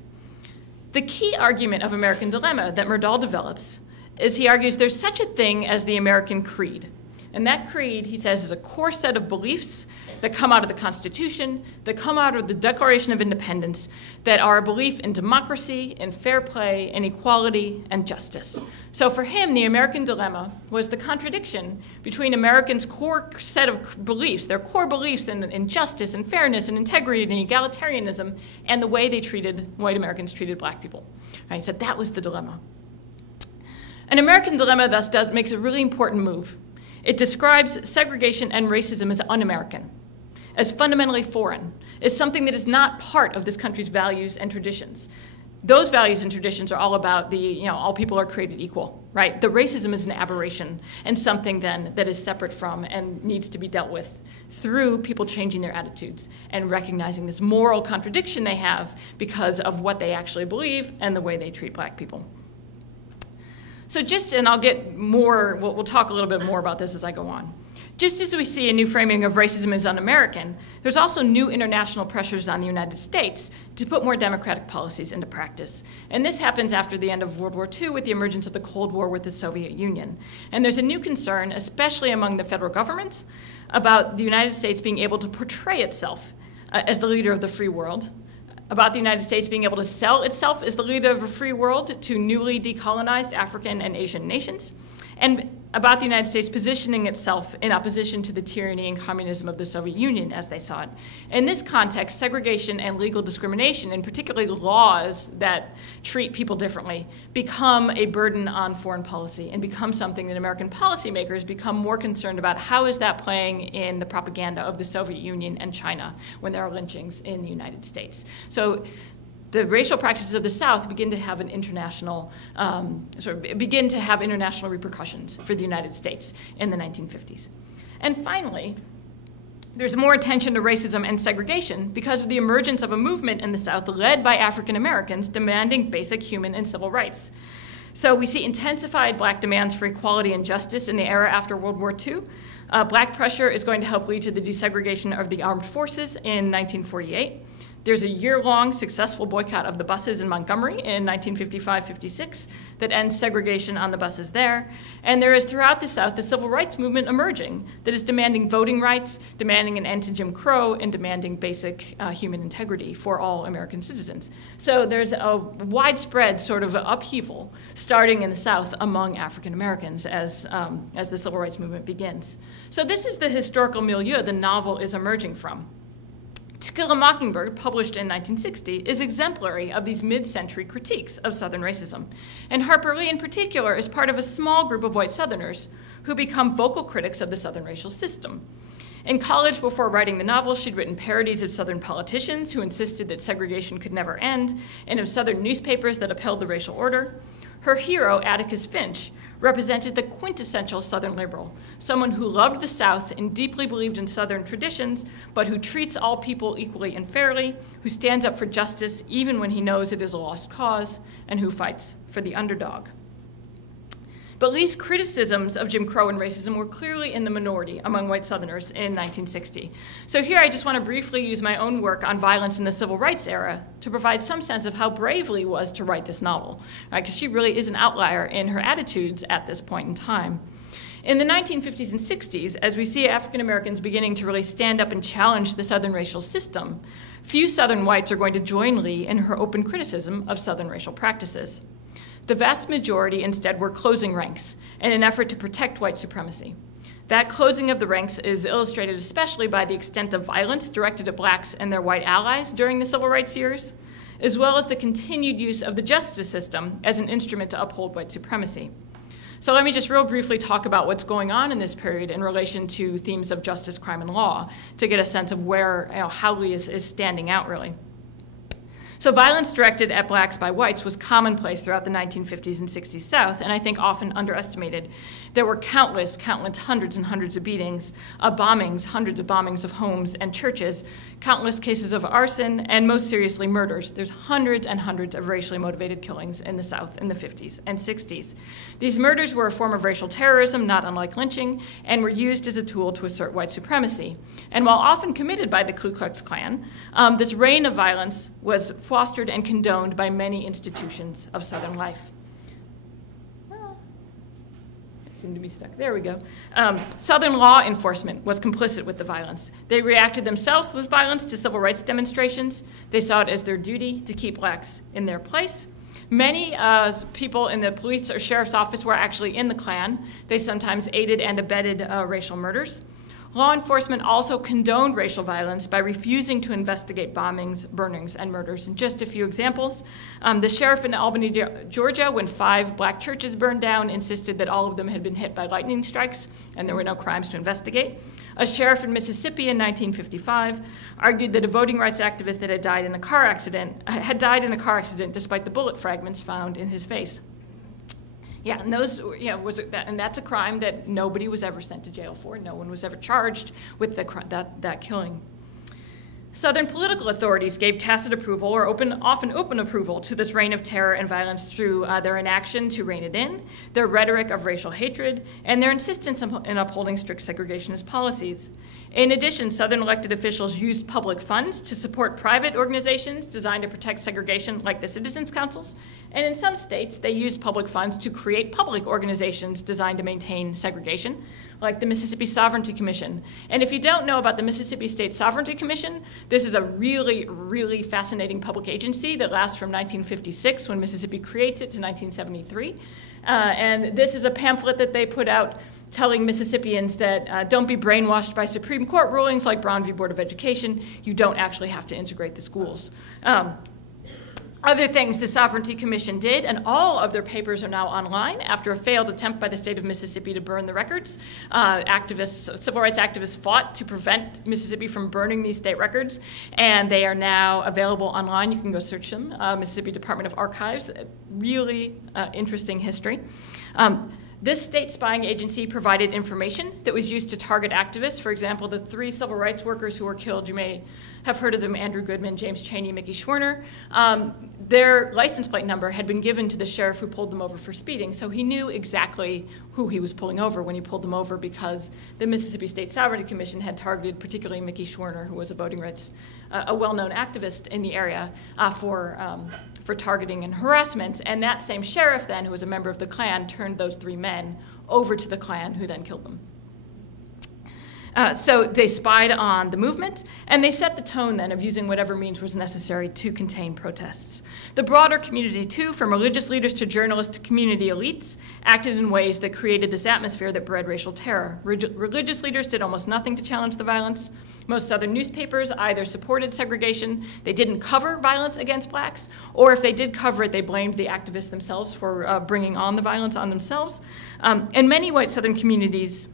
The key argument of American Dilemma that Myrdal develops is he argues there's such a thing as the American creed. And that creed, he says, is a core set of beliefs that come out of the Constitution, that come out of the Declaration of Independence, that are a belief in democracy, in fair play, in equality, and justice. So for him, the American dilemma was the contradiction between Americans' core set of beliefs, their core beliefs in justice and fairness and integrity and egalitarianism, and the way white Americans treated black people. Right? So that was the dilemma. An American dilemma thus makes a really important move. It describes segregation and racism as un-American, as fundamentally foreign, as something that is not part of this country's values and traditions. Those values and traditions are all about all people are created equal, right? The racism is an aberration and something then that is separate from and needs to be dealt with through people changing their attitudes and recognizing this moral contradiction they have because of what they actually believe and the way they treat black people. So and I'll get more, we'll talk a little bit more about this as I go on. Just as we see a new framing of racism as un-American, there's also new international pressures on the United States to put more democratic policies into practice. And this happens after the end of World War II with the emergence of the Cold War with the Soviet Union. And there's a new concern, especially among the federal governments, about the United States being able to portray itself as the leader of the free world, about the United States being able to sell itself as the leader of a free world to newly decolonized African and Asian nations, and about the United States positioning itself in opposition to the tyranny and communism of the Soviet Union as they saw it. In this context, segregation and legal discrimination, and particularly laws that treat people differently, become a burden on foreign policy and become something that American policymakers become more concerned about. How is that playing in the propaganda of the Soviet Union and China when there are lynchings in the United States? So the racial practices of the South begin to have an international, international repercussions for the United States in the 1950s. And finally, there's more attention to racism and segregation because of the emergence of a movement in the South led by African Americans demanding basic human and civil rights. So we see intensified black demands for equality and justice in the era after World War II. Black pressure is going to help lead to the desegregation of the armed forces in 1948. There's a year-long successful boycott of the buses in Montgomery in 1955-56 that ends segregation on the buses there. And there is throughout the South the civil rights movement emerging that is demanding voting rights, demanding an end to Jim Crow, and demanding basic human integrity for all American citizens. So there's a widespread sort of upheaval starting in the South among African Americans as the civil rights movement begins. So this is the historical milieu the novel is emerging from. To Kill a Mockingbird, published in 1960, is exemplary of these mid-century critiques of Southern racism. And Harper Lee, in particular, is part of a small group of white Southerners who become vocal critics of the Southern racial system. In college, before writing the novel, she'd written parodies of Southern politicians who insisted that segregation could never end, and of Southern newspapers that upheld the racial order. Her hero, Atticus Finch, represented the quintessential Southern liberal, someone who loved the South and deeply believed in Southern traditions, but who treats all people equally and fairly, who stands up for justice even when he knows it is a lost cause, and who fights for the underdog. But Lee's criticisms of Jim Crow and racism were clearly in the minority among white Southerners in 1960. So here I just want to briefly use my own work on violence in the civil rights era to provide some sense of how brave Lee was to write this novel, right? Because she really is an outlier in her attitudes at this point in time. In the 1950s and 60s, as we see African Americans beginning to really stand up and challenge the Southern racial system, few Southern whites are going to join Lee in her open criticism of Southern racial practices. The vast majority instead were closing ranks in an effort to protect white supremacy. That closing of the ranks is illustrated especially by the extent of violence directed at blacks and their white allies during the civil rights years, as well as the continued use of the justice system as an instrument to uphold white supremacy. So let me just real briefly talk about what's going on in this period in relation to themes of justice, crime, and law to get a sense of where, how Lee is standing out really. So violence directed at blacks by whites was commonplace throughout the 1950s and 60s South, and I think often underestimated. There were countless, hundreds and hundreds of beatings, bombings, hundreds of bombings of homes and churches, countless cases of arson, and most seriously, murders. There's hundreds and hundreds of racially motivated killings in the South in the 50s and 60s. These murders were a form of racial terrorism, not unlike lynching, and were used as a tool to assert white supremacy. And while often committed by the Ku Klux Klan, this reign of violence was fostered and condoned by many institutions of Southern life. Well, I seem to be stuck. There we go. Southern law enforcement was complicit with the violence. They reacted themselves with violence to civil rights demonstrations. They saw it as their duty to keep blacks in their place. Many people in the police or sheriff's office were actually in the Klan. They sometimes aided and abetted racial murders. Law enforcement also condoned racial violence by refusing to investigate bombings, burnings, and murders. And just a few examples. The sheriff in Albany, Georgia, when 5 black churches burned down, insisted that all of them had been hit by lightning strikes and there were no crimes to investigate. A sheriff in Mississippi in 1955 argued that a voting rights activist that had died in a car accident despite the bullet fragments found in his face. Yeah, and and that's a crime that nobody was ever sent to jail for. No one was ever charged with that killing. Southern political authorities gave tacit approval, or often open approval, to this reign of terror and violence through their inaction to rein it in, their rhetoric of racial hatred, and their insistence in upholding strict segregationist policies. In addition, Southern elected officials used public funds to support private organizations designed to protect segregation, like the Citizens Councils, and in some states, they used public funds to create public organizations designed to maintain segregation, like the Mississippi Sovereignty Commission. And if you don't know about the Mississippi State Sovereignty Commission, this is a really, really fascinating public agency that lasts from 1956, when Mississippi creates it, to 1973. And this is a pamphlet that they put out telling Mississippians that don't be brainwashed by Supreme Court rulings like Brown v. Board of Education. You don't actually have to integrate the schools. Other things the Sovereignty Commission did, and all of their papers are now online after a failed attempt by the state of Mississippi to burn the records. Civil rights activists fought to prevent Mississippi from burning these state records, and they are now available online. You can go search them. Mississippi Department of Archives. Really interesting history. This state spying agency provided information that was used to target activists. For example, the 3 civil rights workers who were killed, you may have heard of them: Andrew Goodman, James Chaney, Mickey Schwerner. Their license plate number had been given to the sheriff who pulled them over for speeding, so he knew exactly who he was pulling over when he pulled them over, because the Mississippi State Sovereignty Commission had targeted particularly Mickey Schwerner, who was a voting rights, a well-known activist in the area, for targeting and harassment. And that same sheriff then, who was a member of the Klan, turned those 3 men over to the Klan, who then killed them. So they spied on the movement, and they set the tone then of using whatever means was necessary to contain protests. The broader community, too, from religious leaders to journalists to community elites, acted in ways that created this atmosphere that bred racial terror. Religious leaders did almost nothing to challenge the violence. Most Southern newspapers either supported segregation, they didn't cover violence against blacks, or if they did cover it, they blamed the activists themselves for bringing on the violence on themselves. And many white Southern communities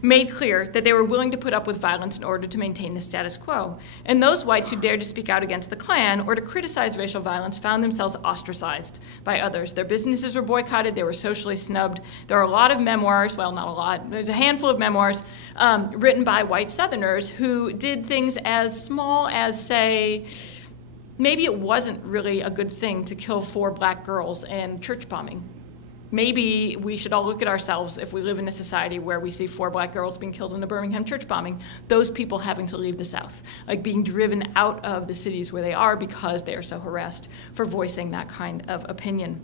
made clear that they were willing to put up with violence in order to maintain the status quo. And those whites who dared to speak out against the Klan or to criticize racial violence found themselves ostracized by others. Their businesses were boycotted, they were socially snubbed. There are a lot of memoirs, well, not a lot, there's a handful of memoirs written by white Southerners who did things as small as, say, maybe it wasn't really a good thing to kill 4 black girls in church bombing. Maybe we should all look at ourselves if we live in a society where we see 4 black girls being killed in a Birmingham church bombing, those people having to leave the South, like being driven out of the cities where they are because they are so harassed for voicing that kind of opinion.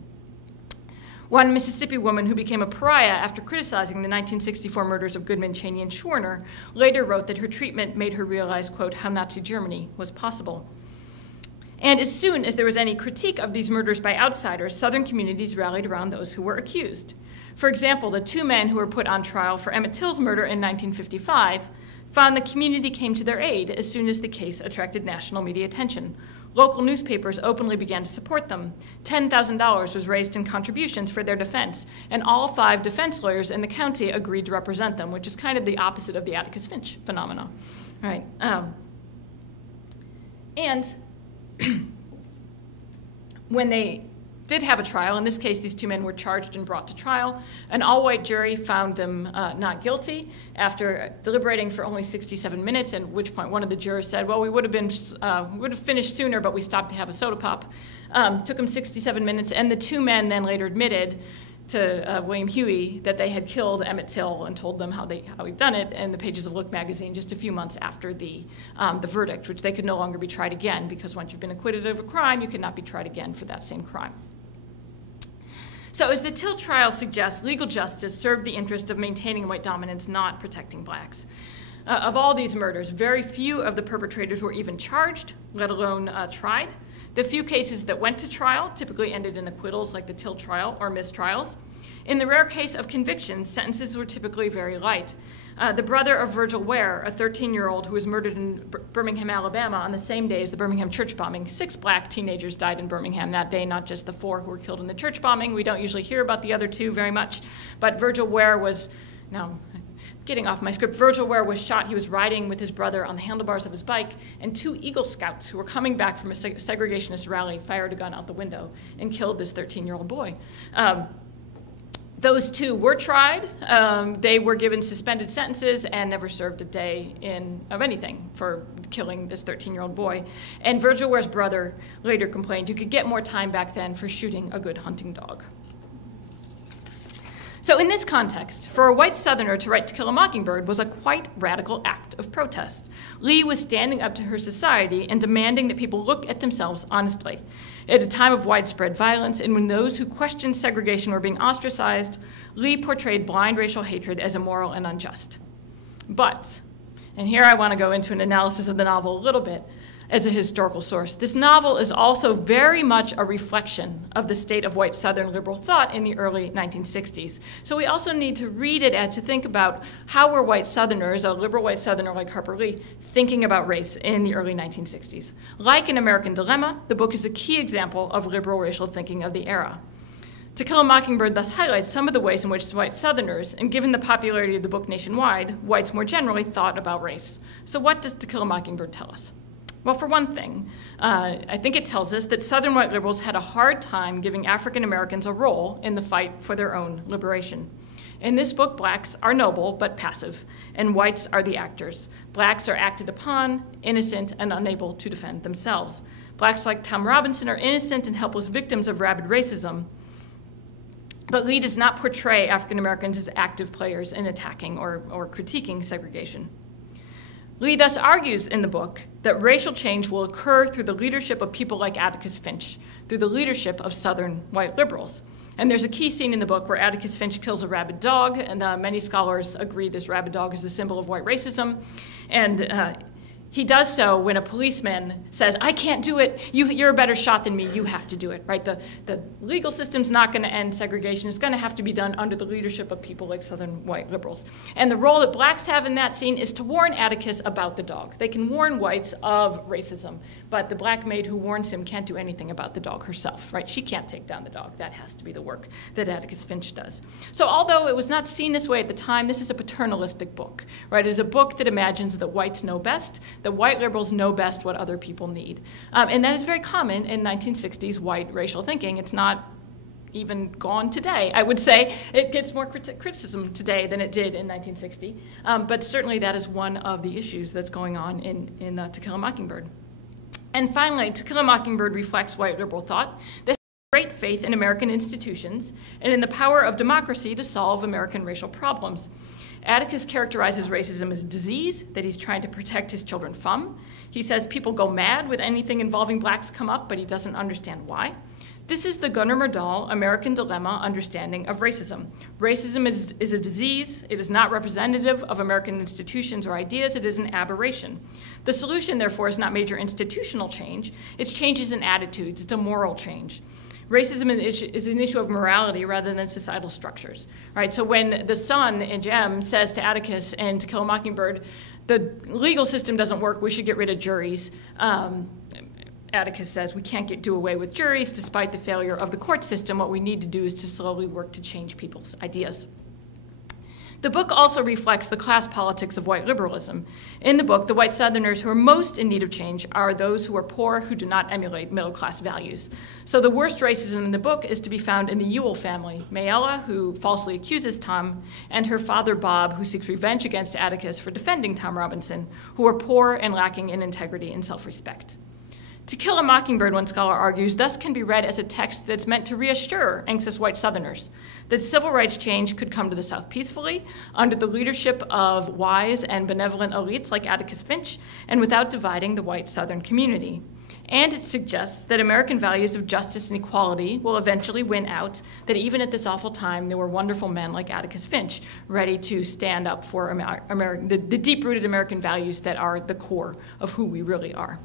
One Mississippi woman who became a pariah after criticizing the 1964 murders of Goodman, Chaney, and Schwerner later wrote that her treatment made her realize, quote, how Nazi Germany was possible. And as soon as there was any critique of these murders by outsiders, Southern communities rallied around those who were accused. For example, the 2 men who were put on trial for Emmett Till's murder in 1955 found the community came to their aid as soon as the case attracted national media attention. Local newspapers openly began to support them. $10,000 was raised in contributions for their defense, and all 5 defense lawyers in the county agreed to represent them, which is kind of the opposite of the Atticus Finch phenomenon. Right. When they did have a trial, in this case these 2 men were charged and brought to trial, an all-white jury found them not guilty after deliberating for only 67 minutes, at which point one of the jurors said, well, we would have finished sooner, but we stopped to have a soda pop. Took them 67 minutes, and the 2 men then later admitted to William Huey that they had killed Emmett Till and told them how he'd done it in the pages of Look magazine just a few months after the verdict, which they could no longer be tried again, because once you've been acquitted of a crime, you cannot be tried again for that same crime. So as the Till trial suggests, legal justice served the interest of maintaining white dominance, not protecting blacks. Of all these murders, very few of the perpetrators were even charged, let alone tried. The few cases that went to trial typically ended in acquittals, like the Till trial, or mistrials. In the rare case of convictions, sentences were typically very light. The brother of Virgil Ware, a 13-year-old who was murdered in Birmingham, Alabama on the same day as the Birmingham church bombing. 6 black teenagers died in Birmingham that day, not just the 4 who were killed in the church bombing. We don't usually hear about the other 2 very much. But Virgil Ware was, now I'm getting off my script, Virgil Ware was shot. He was riding with his brother on the handlebars of his bike, and 2 Eagle Scouts who were coming back from a segregationist rally fired a gun out the window and killed this 13-year-old boy. Those 2 were tried. They were given suspended sentences and never served a day of anything for killing this 13-year-old boy. And Virgil Ware's brother later complained you could get more time back then for shooting a good hunting dog. So in this context, for a white Southerner to write To Kill a Mockingbird was a quite radical act of protest. Lee was standing up to her society and demanding that people look at themselves honestly. At a time of widespread violence and when those who questioned segregation were being ostracized, Lee portrayed blind racial hatred as immoral and unjust. But, and here I want to go into an analysis of the novel a little bit, as a historical source. This novel is also very much a reflection of the state of white Southern liberal thought in the early 1960s. So we also need to read it as to think about how were white Southerners, a liberal white Southerner like Harper Lee, thinking about race in the early 1960s. Like in American Dilemma, the book is a key example of liberal racial thinking of the era. To Kill a Mockingbird thus highlights some of the ways in which white Southerners, and given the popularity of the book nationwide, whites more generally thought about race. So what does To Kill a Mockingbird tell us? Well, for one thing, I think it tells us that Southern white liberals had a hard time giving African Americans a role in the fight for their own liberation. In this book, blacks are noble but passive, and whites are the actors. Blacks are acted upon, innocent, and unable to defend themselves. Blacks like Tom Robinson are innocent and helpless victims of rabid racism, but Lee does not portray African Americans as active players in attacking or critiquing segregation. Lee thus argues in the book that racial change will occur through the leadership of people like Atticus Finch, through the leadership of Southern white liberals. And there's a key scene in the book where Atticus Finch kills a rabid dog, and many scholars agree this rabid dog is a symbol of white racism. And he does so when a policeman says, I can't do it, you're a better shot than me, you have to do it, right? The legal system's not gonna end segregation, it's gonna have to be done under the leadership of people like Southern white liberals. And the role that blacks have in that scene is to warn Atticus about the dog. They can warn whites of racism, but the black maid who warns him can't do anything about the dog herself, right? She can't take down the dog. That has to be the work that Atticus Finch does. So although it was not seen this way at the time, this is a paternalistic book, right? It is a book that imagines that whites know best, that white liberals know best what other people need. And that is very common in 1960s white racial thinking. It's not even gone today. I would say it gets more criticism today than it did in 1960. But certainly that is one of the issues that's going on in To Kill a Mockingbird. And finally, To Kill a Mockingbird reflects white liberal thought that has great faith in American institutions and in the power of democracy to solve American racial problems. Atticus characterizes racism as a disease that he's trying to protect his children from. He says people go mad when anything involving blacks come up, but he doesn't understand why. This is the Gunnar Myrdal American Dilemma understanding of racism. Racism is a disease. It is not representative of American institutions or ideas. It is an aberration. The solution, therefore, is not major institutional change. It's changes in attitudes. It's a moral change. Racism is an issue of morality rather than societal structures, right? So when the son in Jem says to Atticus and To Kill a Mockingbird, the legal system doesn't work, we should get rid of juries, Atticus says we can't do away with juries despite the failure of the court system. What we need to do is to slowly work to change people's ideas. The book also reflects the class politics of white liberalism. In the book, the white Southerners who are most in need of change are those who are poor, who do not emulate middle-class values. So the worst racism in the book is to be found in the Ewell family, Mayella, who falsely accuses Tom, and her father, Bob, who seeks revenge against Atticus for defending Tom Robinson, who are poor and lacking in integrity and self-respect. To Kill a Mockingbird, one scholar argues, thus can be read as a text that's meant to reassure anxious white Southerners that civil rights change could come to the South peacefully, under the leadership of wise and benevolent elites like Atticus Finch, and without dividing the white Southern community. And it suggests that American values of justice and equality will eventually win out, that even at this awful time, there were wonderful men like Atticus Finch ready to stand up for the deep-rooted American values that are the core of who we really are.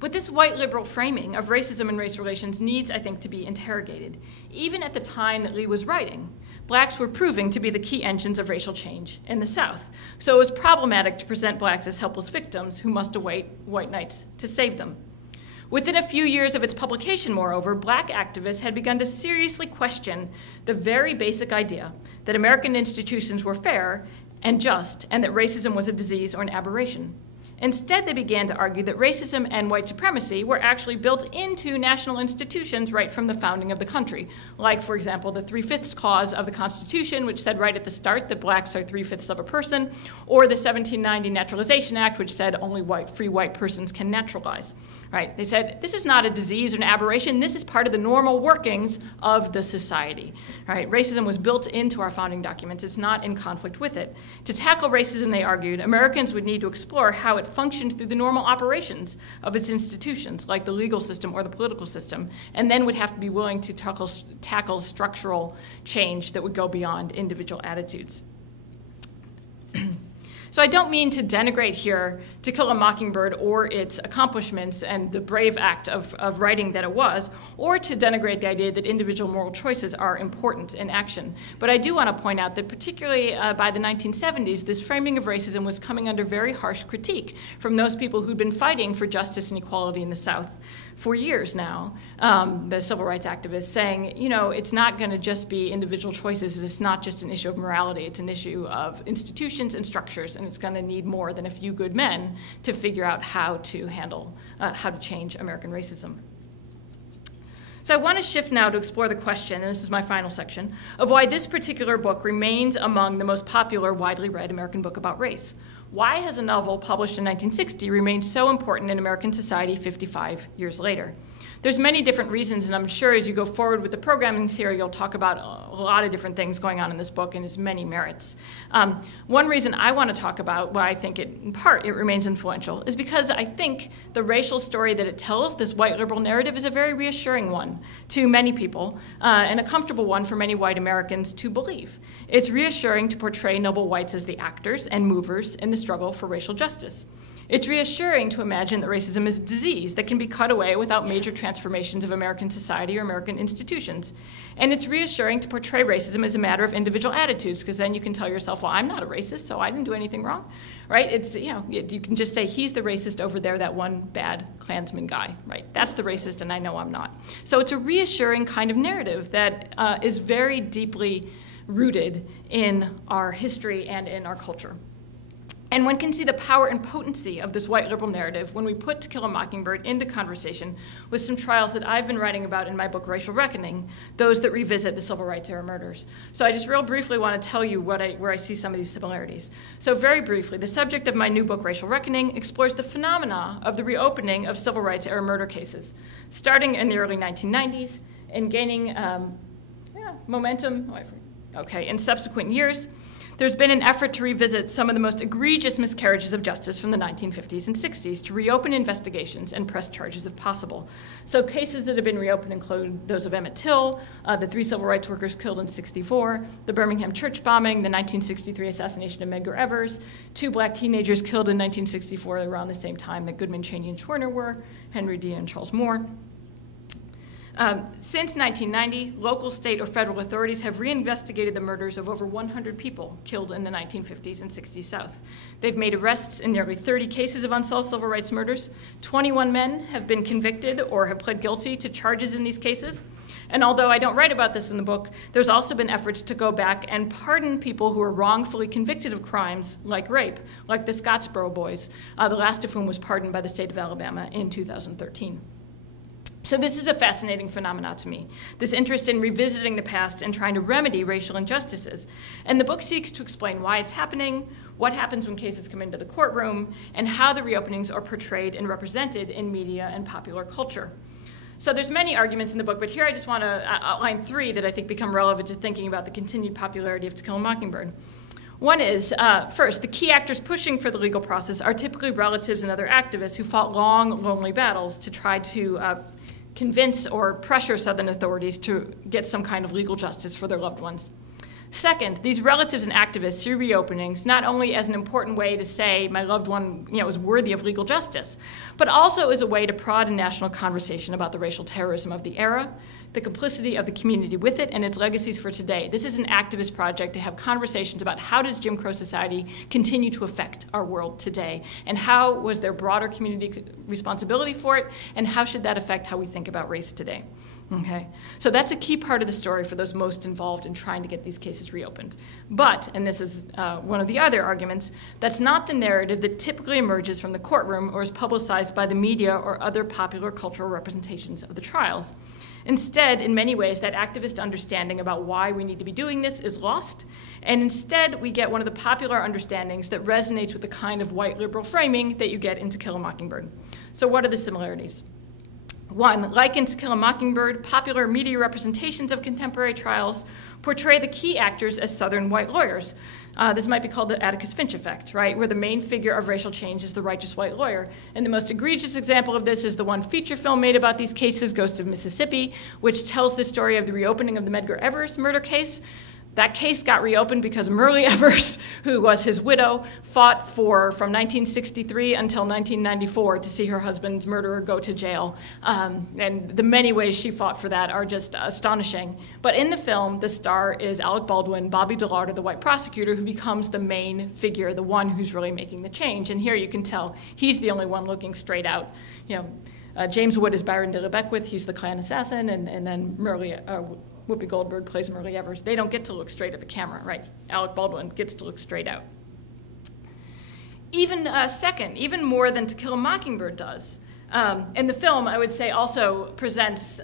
But this white liberal framing of racism and race relations needs, I think, to be interrogated. Even at the time that Lee was writing, blacks were proving to be the key engines of racial change in the South. So it was problematic to present blacks as helpless victims who must await white knights to save them. Within a few years of its publication, moreover, black activists had begun to seriously question the very basic idea that American institutions were fair and just, and that racism was a disease or an aberration. Instead, they began to argue that racism and white supremacy were actually built into national institutions right from the founding of the country. Like, for example, the 3/5 clause of the Constitution, which said right at the start that blacks are 3/5 of a person, or the 1790 Naturalization Act, which said only free white persons can naturalize. Right? They said, this is not a disease or an aberration, this is part of the normal workings of the society. Right? Racism was built into our founding documents, it's not in conflict with it. To tackle racism, they argued, Americans would need to explore how it functioned through the normal operations of its institutions, like the legal system or the political system, and then would have to be willing to tackle structural change that would go beyond individual attitudes. So I don't mean to denigrate here To Kill a Mockingbird or its accomplishments and the brave act of writing that it was, or to denigrate the idea that individual moral choices are important in action. But I do want to point out that particularly by the 1970s, this framing of racism was coming under very harsh critique from those people who'd been fighting for justice and equality in the South for years now, the civil rights activists, saying, you know, it's not going to just be individual choices, it's not just an issue of morality, it's an issue of institutions and structures, and it's going to need more than a few good men to figure out how to how to change American racism. So I want to shift now to explore the question, and this is my final section, of why this particular book remains among the most popular, widely read American book about race. Why has a novel published in 1960 remained so important in American society 55 years later? There's many different reasons, and I'm sure as you go forward with the programming here, you'll talk about a lot of different things going on in this book and its many merits. One reason I want to talk about why I think in part it remains influential is because I think the racial story that it tells, this white liberal narrative, is a very reassuring one to many people and a comfortable one for many white Americans to believe. It's reassuring to portray noble whites as the actors and movers in the struggle for racial justice. It's reassuring to imagine that racism is a disease that can be cut away without major transformations of American society or American institutions. And it's reassuring to portray racism as a matter of individual attitudes, because then you can tell yourself, well, I'm not a racist, so I didn't do anything wrong, right? It's, you know, you can just say, he's the racist over there, that one bad Klansman guy, right? That's the racist, and I know I'm not. So it's a reassuring kind of narrative that is very deeply rooted in our history and in our culture. And one can see the power and potency of this white liberal narrative when we put To Kill a Mockingbird into conversation with some trials that I've been writing about in my book, Racial Reckoning, those that revisit the civil rights era murders. So I just real briefly want to tell you where I see some of these similarities. So very briefly, the subject of my new book, Racial Reckoning, explores the phenomena of the reopening of civil rights era murder cases, starting in the early 1990s and gaining momentum in subsequent years. There's been an effort to revisit some of the most egregious miscarriages of justice from the 1950s and 60s, to reopen investigations and press charges if possible. So cases that have been reopened include those of Emmett Till, the 3 civil rights workers killed in '64, the Birmingham church bombing, the 1963 assassination of Medgar Evers, 2 black teenagers killed in 1964 around the same time that Goodman, Cheney, and Schwerner were, Henry D. and Charles Moore. Since 1990, local, state, or federal authorities have reinvestigated the murders of over 100 people killed in the 1950s and 60s South. They've made arrests in nearly 30 cases of unsolved civil rights murders. 21 men have been convicted or have pled guilty to charges in these cases. And although I don't write about this in the book, there's also been efforts to go back and pardon people who were wrongfully convicted of crimes like rape, like the Scottsboro boys, the last of whom was pardoned by the state of Alabama in 2013. So this is a fascinating phenomenon to me, this interest in revisiting the past and trying to remedy racial injustices. And the book seeks to explain why it's happening, what happens when cases come into the courtroom, and how the reopenings are portrayed and represented in media and popular culture. So there's many arguments in the book, but here I just want to outline 3 that I think become relevant to thinking about the continued popularity of To Kill a Mockingbird. One is, first, the key actors pushing for the legal process are typically relatives and other activists who fought long, lonely battles to try to convince or pressure Southern authorities to get some kind of legal justice for their loved ones. Second, these relatives and activists see reopenings not only as an important way to say my loved one is worthy of legal justice, but also as a way to prod a national conversation about the racial terrorism of the era, the complicity of the community with it, and its legacies for today. This is an activist project to have conversations about how does Jim Crow society continue to affect our world today, and how was there broader community responsibility for it, and how should that affect how we think about race today. Okay, so that's a key part of the story for those most involved in trying to get these cases reopened. But, and this is one of the other arguments, that's not the narrative that typically emerges from the courtroom or is publicized by the media or other popular cultural representations of the trials. Instead, in many ways, that activist understanding about why we need to be doing this is lost, and instead we get one of the popular understandings that resonates with the kind of white liberal framing that you get in To Kill a Mockingbird. So what are the similarities? One, like in To Kill a Mockingbird, popular media representations of contemporary trials portray the key actors as Southern white lawyers. This might be called the Atticus Finch effect, right, where the main figure of racial change is the righteous white lawyer. And the most egregious example of this is the one feature film made about these cases, Ghost of Mississippi, which tells the story of the reopening of the Medgar Evers murder case. That case got reopened because Myrlie Evers, who was his widow, fought from 1963 until 1994 to see her husband's murderer go to jail. And the many ways she fought for that are just astonishing. But in the film, the star is Alec Baldwin, Bobby DeLauder, the white prosecutor, who becomes the main figure, the one who's really making the change. And here you can tell he's the only one looking straight out. James Wood is Byron de la Beckwith, he's the Klan assassin, and then Whoopi Goldberg plays Myrlie Evers. They don't get to look straight at the camera, right? Alec Baldwin gets to look straight out. Even more than To Kill a Mockingbird does. And the film, I would say, also presents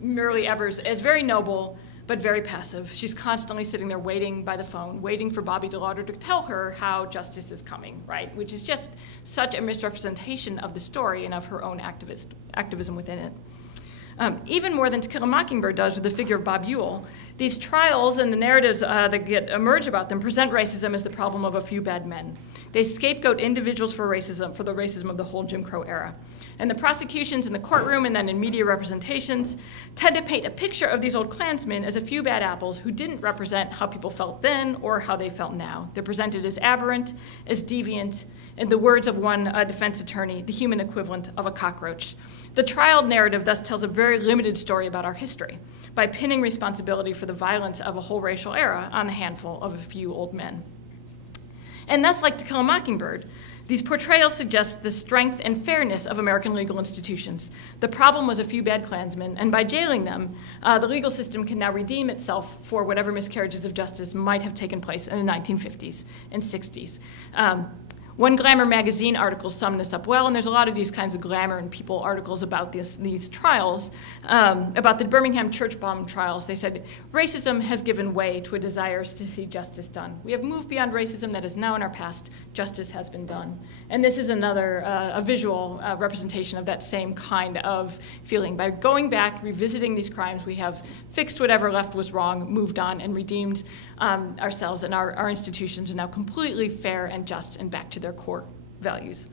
Myrlie Evers as very noble, but very passive. She's constantly sitting there waiting by the phone, waiting for Bobby DeLauder to tell her how justice is coming, right? Which is just such a misrepresentation of the story and of her own activism within it. Even more than To Kill a Mockingbird does with the figure of Bob Ewell, these trials and the narratives that emerge about them present racism as the problem of a few bad men. They scapegoat individuals for the racism of the whole Jim Crow era. And the prosecutions in the courtroom and then in media representations tend to paint a picture of these old Klansmen as a few bad apples who didn't represent how people felt then or how they felt now. They're presented as aberrant, as deviant, in the words of one defense attorney, the human equivalent of a cockroach. The trial narrative thus tells a very limited story about our history by pinning responsibility for the violence of a whole racial era on the handful of a few old men. And thus, like To Kill a Mockingbird, these portrayals suggest the strength and fairness of American legal institutions. The problem was a few bad Klansmen, and by jailing them, the legal system can now redeem itself for whatever miscarriages of justice might have taken place in the 1950s and 60s. One Glamour magazine article summed this up well, and there's a lot of these kinds of Glamour and People articles about these trials, about the Birmingham church bomb trials. They said, racism has given way to a desire to see justice done. We have moved beyond racism that is now in our past. Justice has been done. And this is another a visual representation of that same kind of feeling. By going back, revisiting these crimes, we have fixed whatever left was wrong, moved on, and redeemed ourselves, and our institutions are now completely fair and just and back to their core values.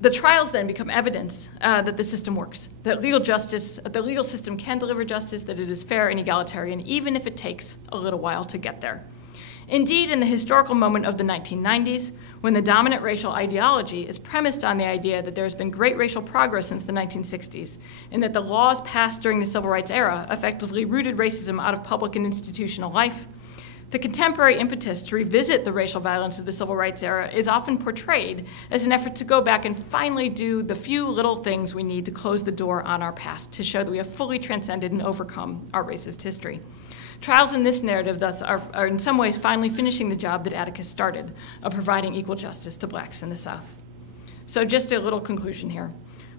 The trials then become evidence that the system works, that the legal system can deliver justice, that it is fair and egalitarian, even if it takes a little while to get there. Indeed, in the historical moment of the 1990s, when the dominant racial ideology is premised on the idea that there has been great racial progress since the 1960s, and that the laws passed during the civil rights era effectively rooted racism out of public and institutional life, the contemporary impetus to revisit the racial violence of the civil rights era is often portrayed as an effort to go back and finally do the few little things we need to close the door on our past, to show that we have fully transcended and overcome our racist history. Trials in this narrative, thus, are in some ways finally finishing the job that Atticus started, of providing equal justice to blacks in the South. So just a little conclusion here.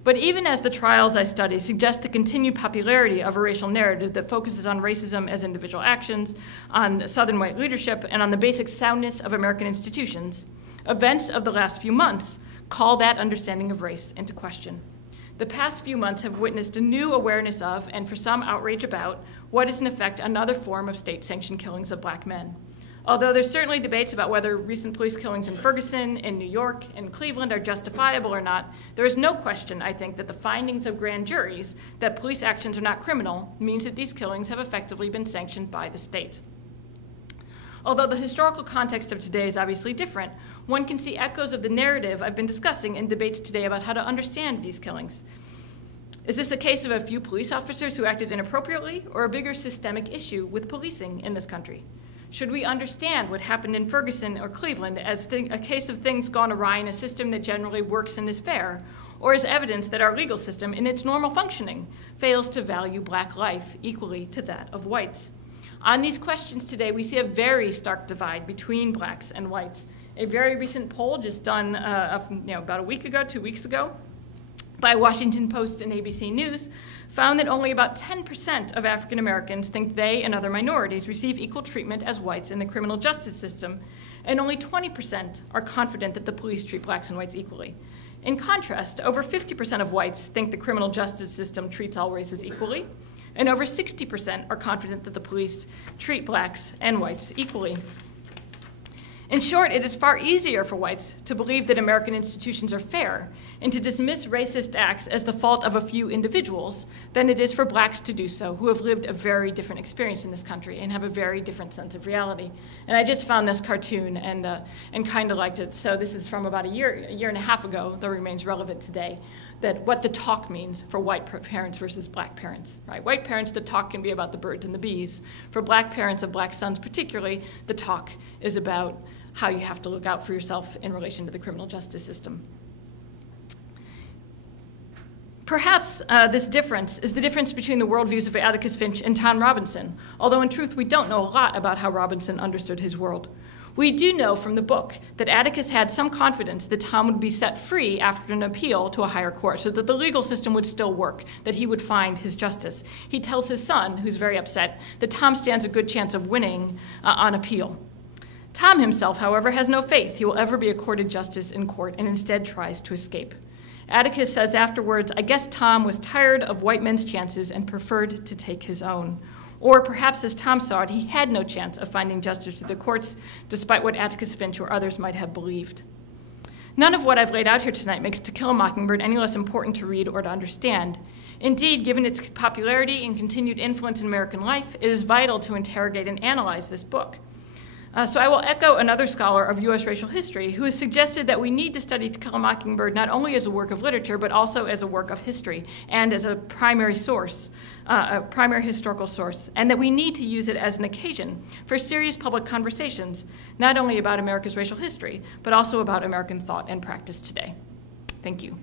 But even as the trials I study suggest the continued popularity of a racial narrative that focuses on racism as individual actions, on Southern white leadership, and on the basic soundness of American institutions, events of the last few months call that understanding of race into question. The past few months have witnessed a new awareness of, and for some outrage about, what is in effect another form of state-sanctioned killings of black men. Although there's certainly debates about whether recent police killings in Ferguson, in New York, and Cleveland are justifiable or not, there is no question, I think, that the findings of grand juries that police actions are not criminal means that these killings have effectively been sanctioned by the state. Although the historical context of today is obviously different, one can see echoes of the narrative I've been discussing in debates today about how to understand these killings. Is this a case of a few police officers who acted inappropriately, or a bigger systemic issue with policing in this country? Should we understand what happened in Ferguson or Cleveland as a case of things gone awry in a system that generally works and is fair, or as evidence that our legal system, in its normal functioning, fails to value black life equally to that of whites? On these questions today, we see a very stark divide between blacks and whites. A very recent poll just done about a week ago, 2 weeks ago, by Washington Post and ABC News, found that only about 10% of African Americans think they and other minorities receive equal treatment as whites in the criminal justice system, and only 20% are confident that the police treat blacks and whites equally. In contrast, over 50% of whites think the criminal justice system treats all races equally, and over 60% are confident that the police treat blacks and whites equally. In short, it is far easier for whites to believe that American institutions are fair and to dismiss racist acts as the fault of a few individuals than it is for blacks to do so, who have lived a very different experience in this country and have a very different sense of reality. And I just found this cartoon and kind of liked it. So this is from about a year and a half ago, though remains relevant today, that what the talk means for white parents versus black parents, right? White parents, the talk can be about the birds and the bees. For black parents of black sons particularly, the talk is about how you have to look out for yourself in relation to the criminal justice system. Perhaps this difference is the difference between the worldviews of Atticus Finch and Tom Robinson, although in truth we don't know a lot about how Robinson understood his world. We do know from the book that Atticus had some confidence that Tom would be set free after an appeal to a higher court, so that the legal system would still work, that he would find his justice. He tells his son, who's very upset, that Tom stands a good chance of winning on appeal. Tom himself, however, has no faith he will ever be accorded justice in court and instead tries to escape. Atticus says afterwards, "I guess Tom was tired of white men's chances and preferred to take his own." Or perhaps as Tom saw it, he had no chance of finding justice through the courts, despite what Atticus Finch or others might have believed. None of what I've laid out here tonight makes To Kill a Mockingbird any less important to read or to understand. Indeed, given its popularity and continued influence in American life, it is vital to interrogate and analyze this book. So I will echo another scholar of U.S. racial history who has suggested that we need to study To Kill a Mockingbird not only as a work of literature, but also as a work of history and as a primary source, a primary historical source, and that we need to use it as an occasion for serious public conversations, not only about America's racial history, but also about American thought and practice today. Thank you.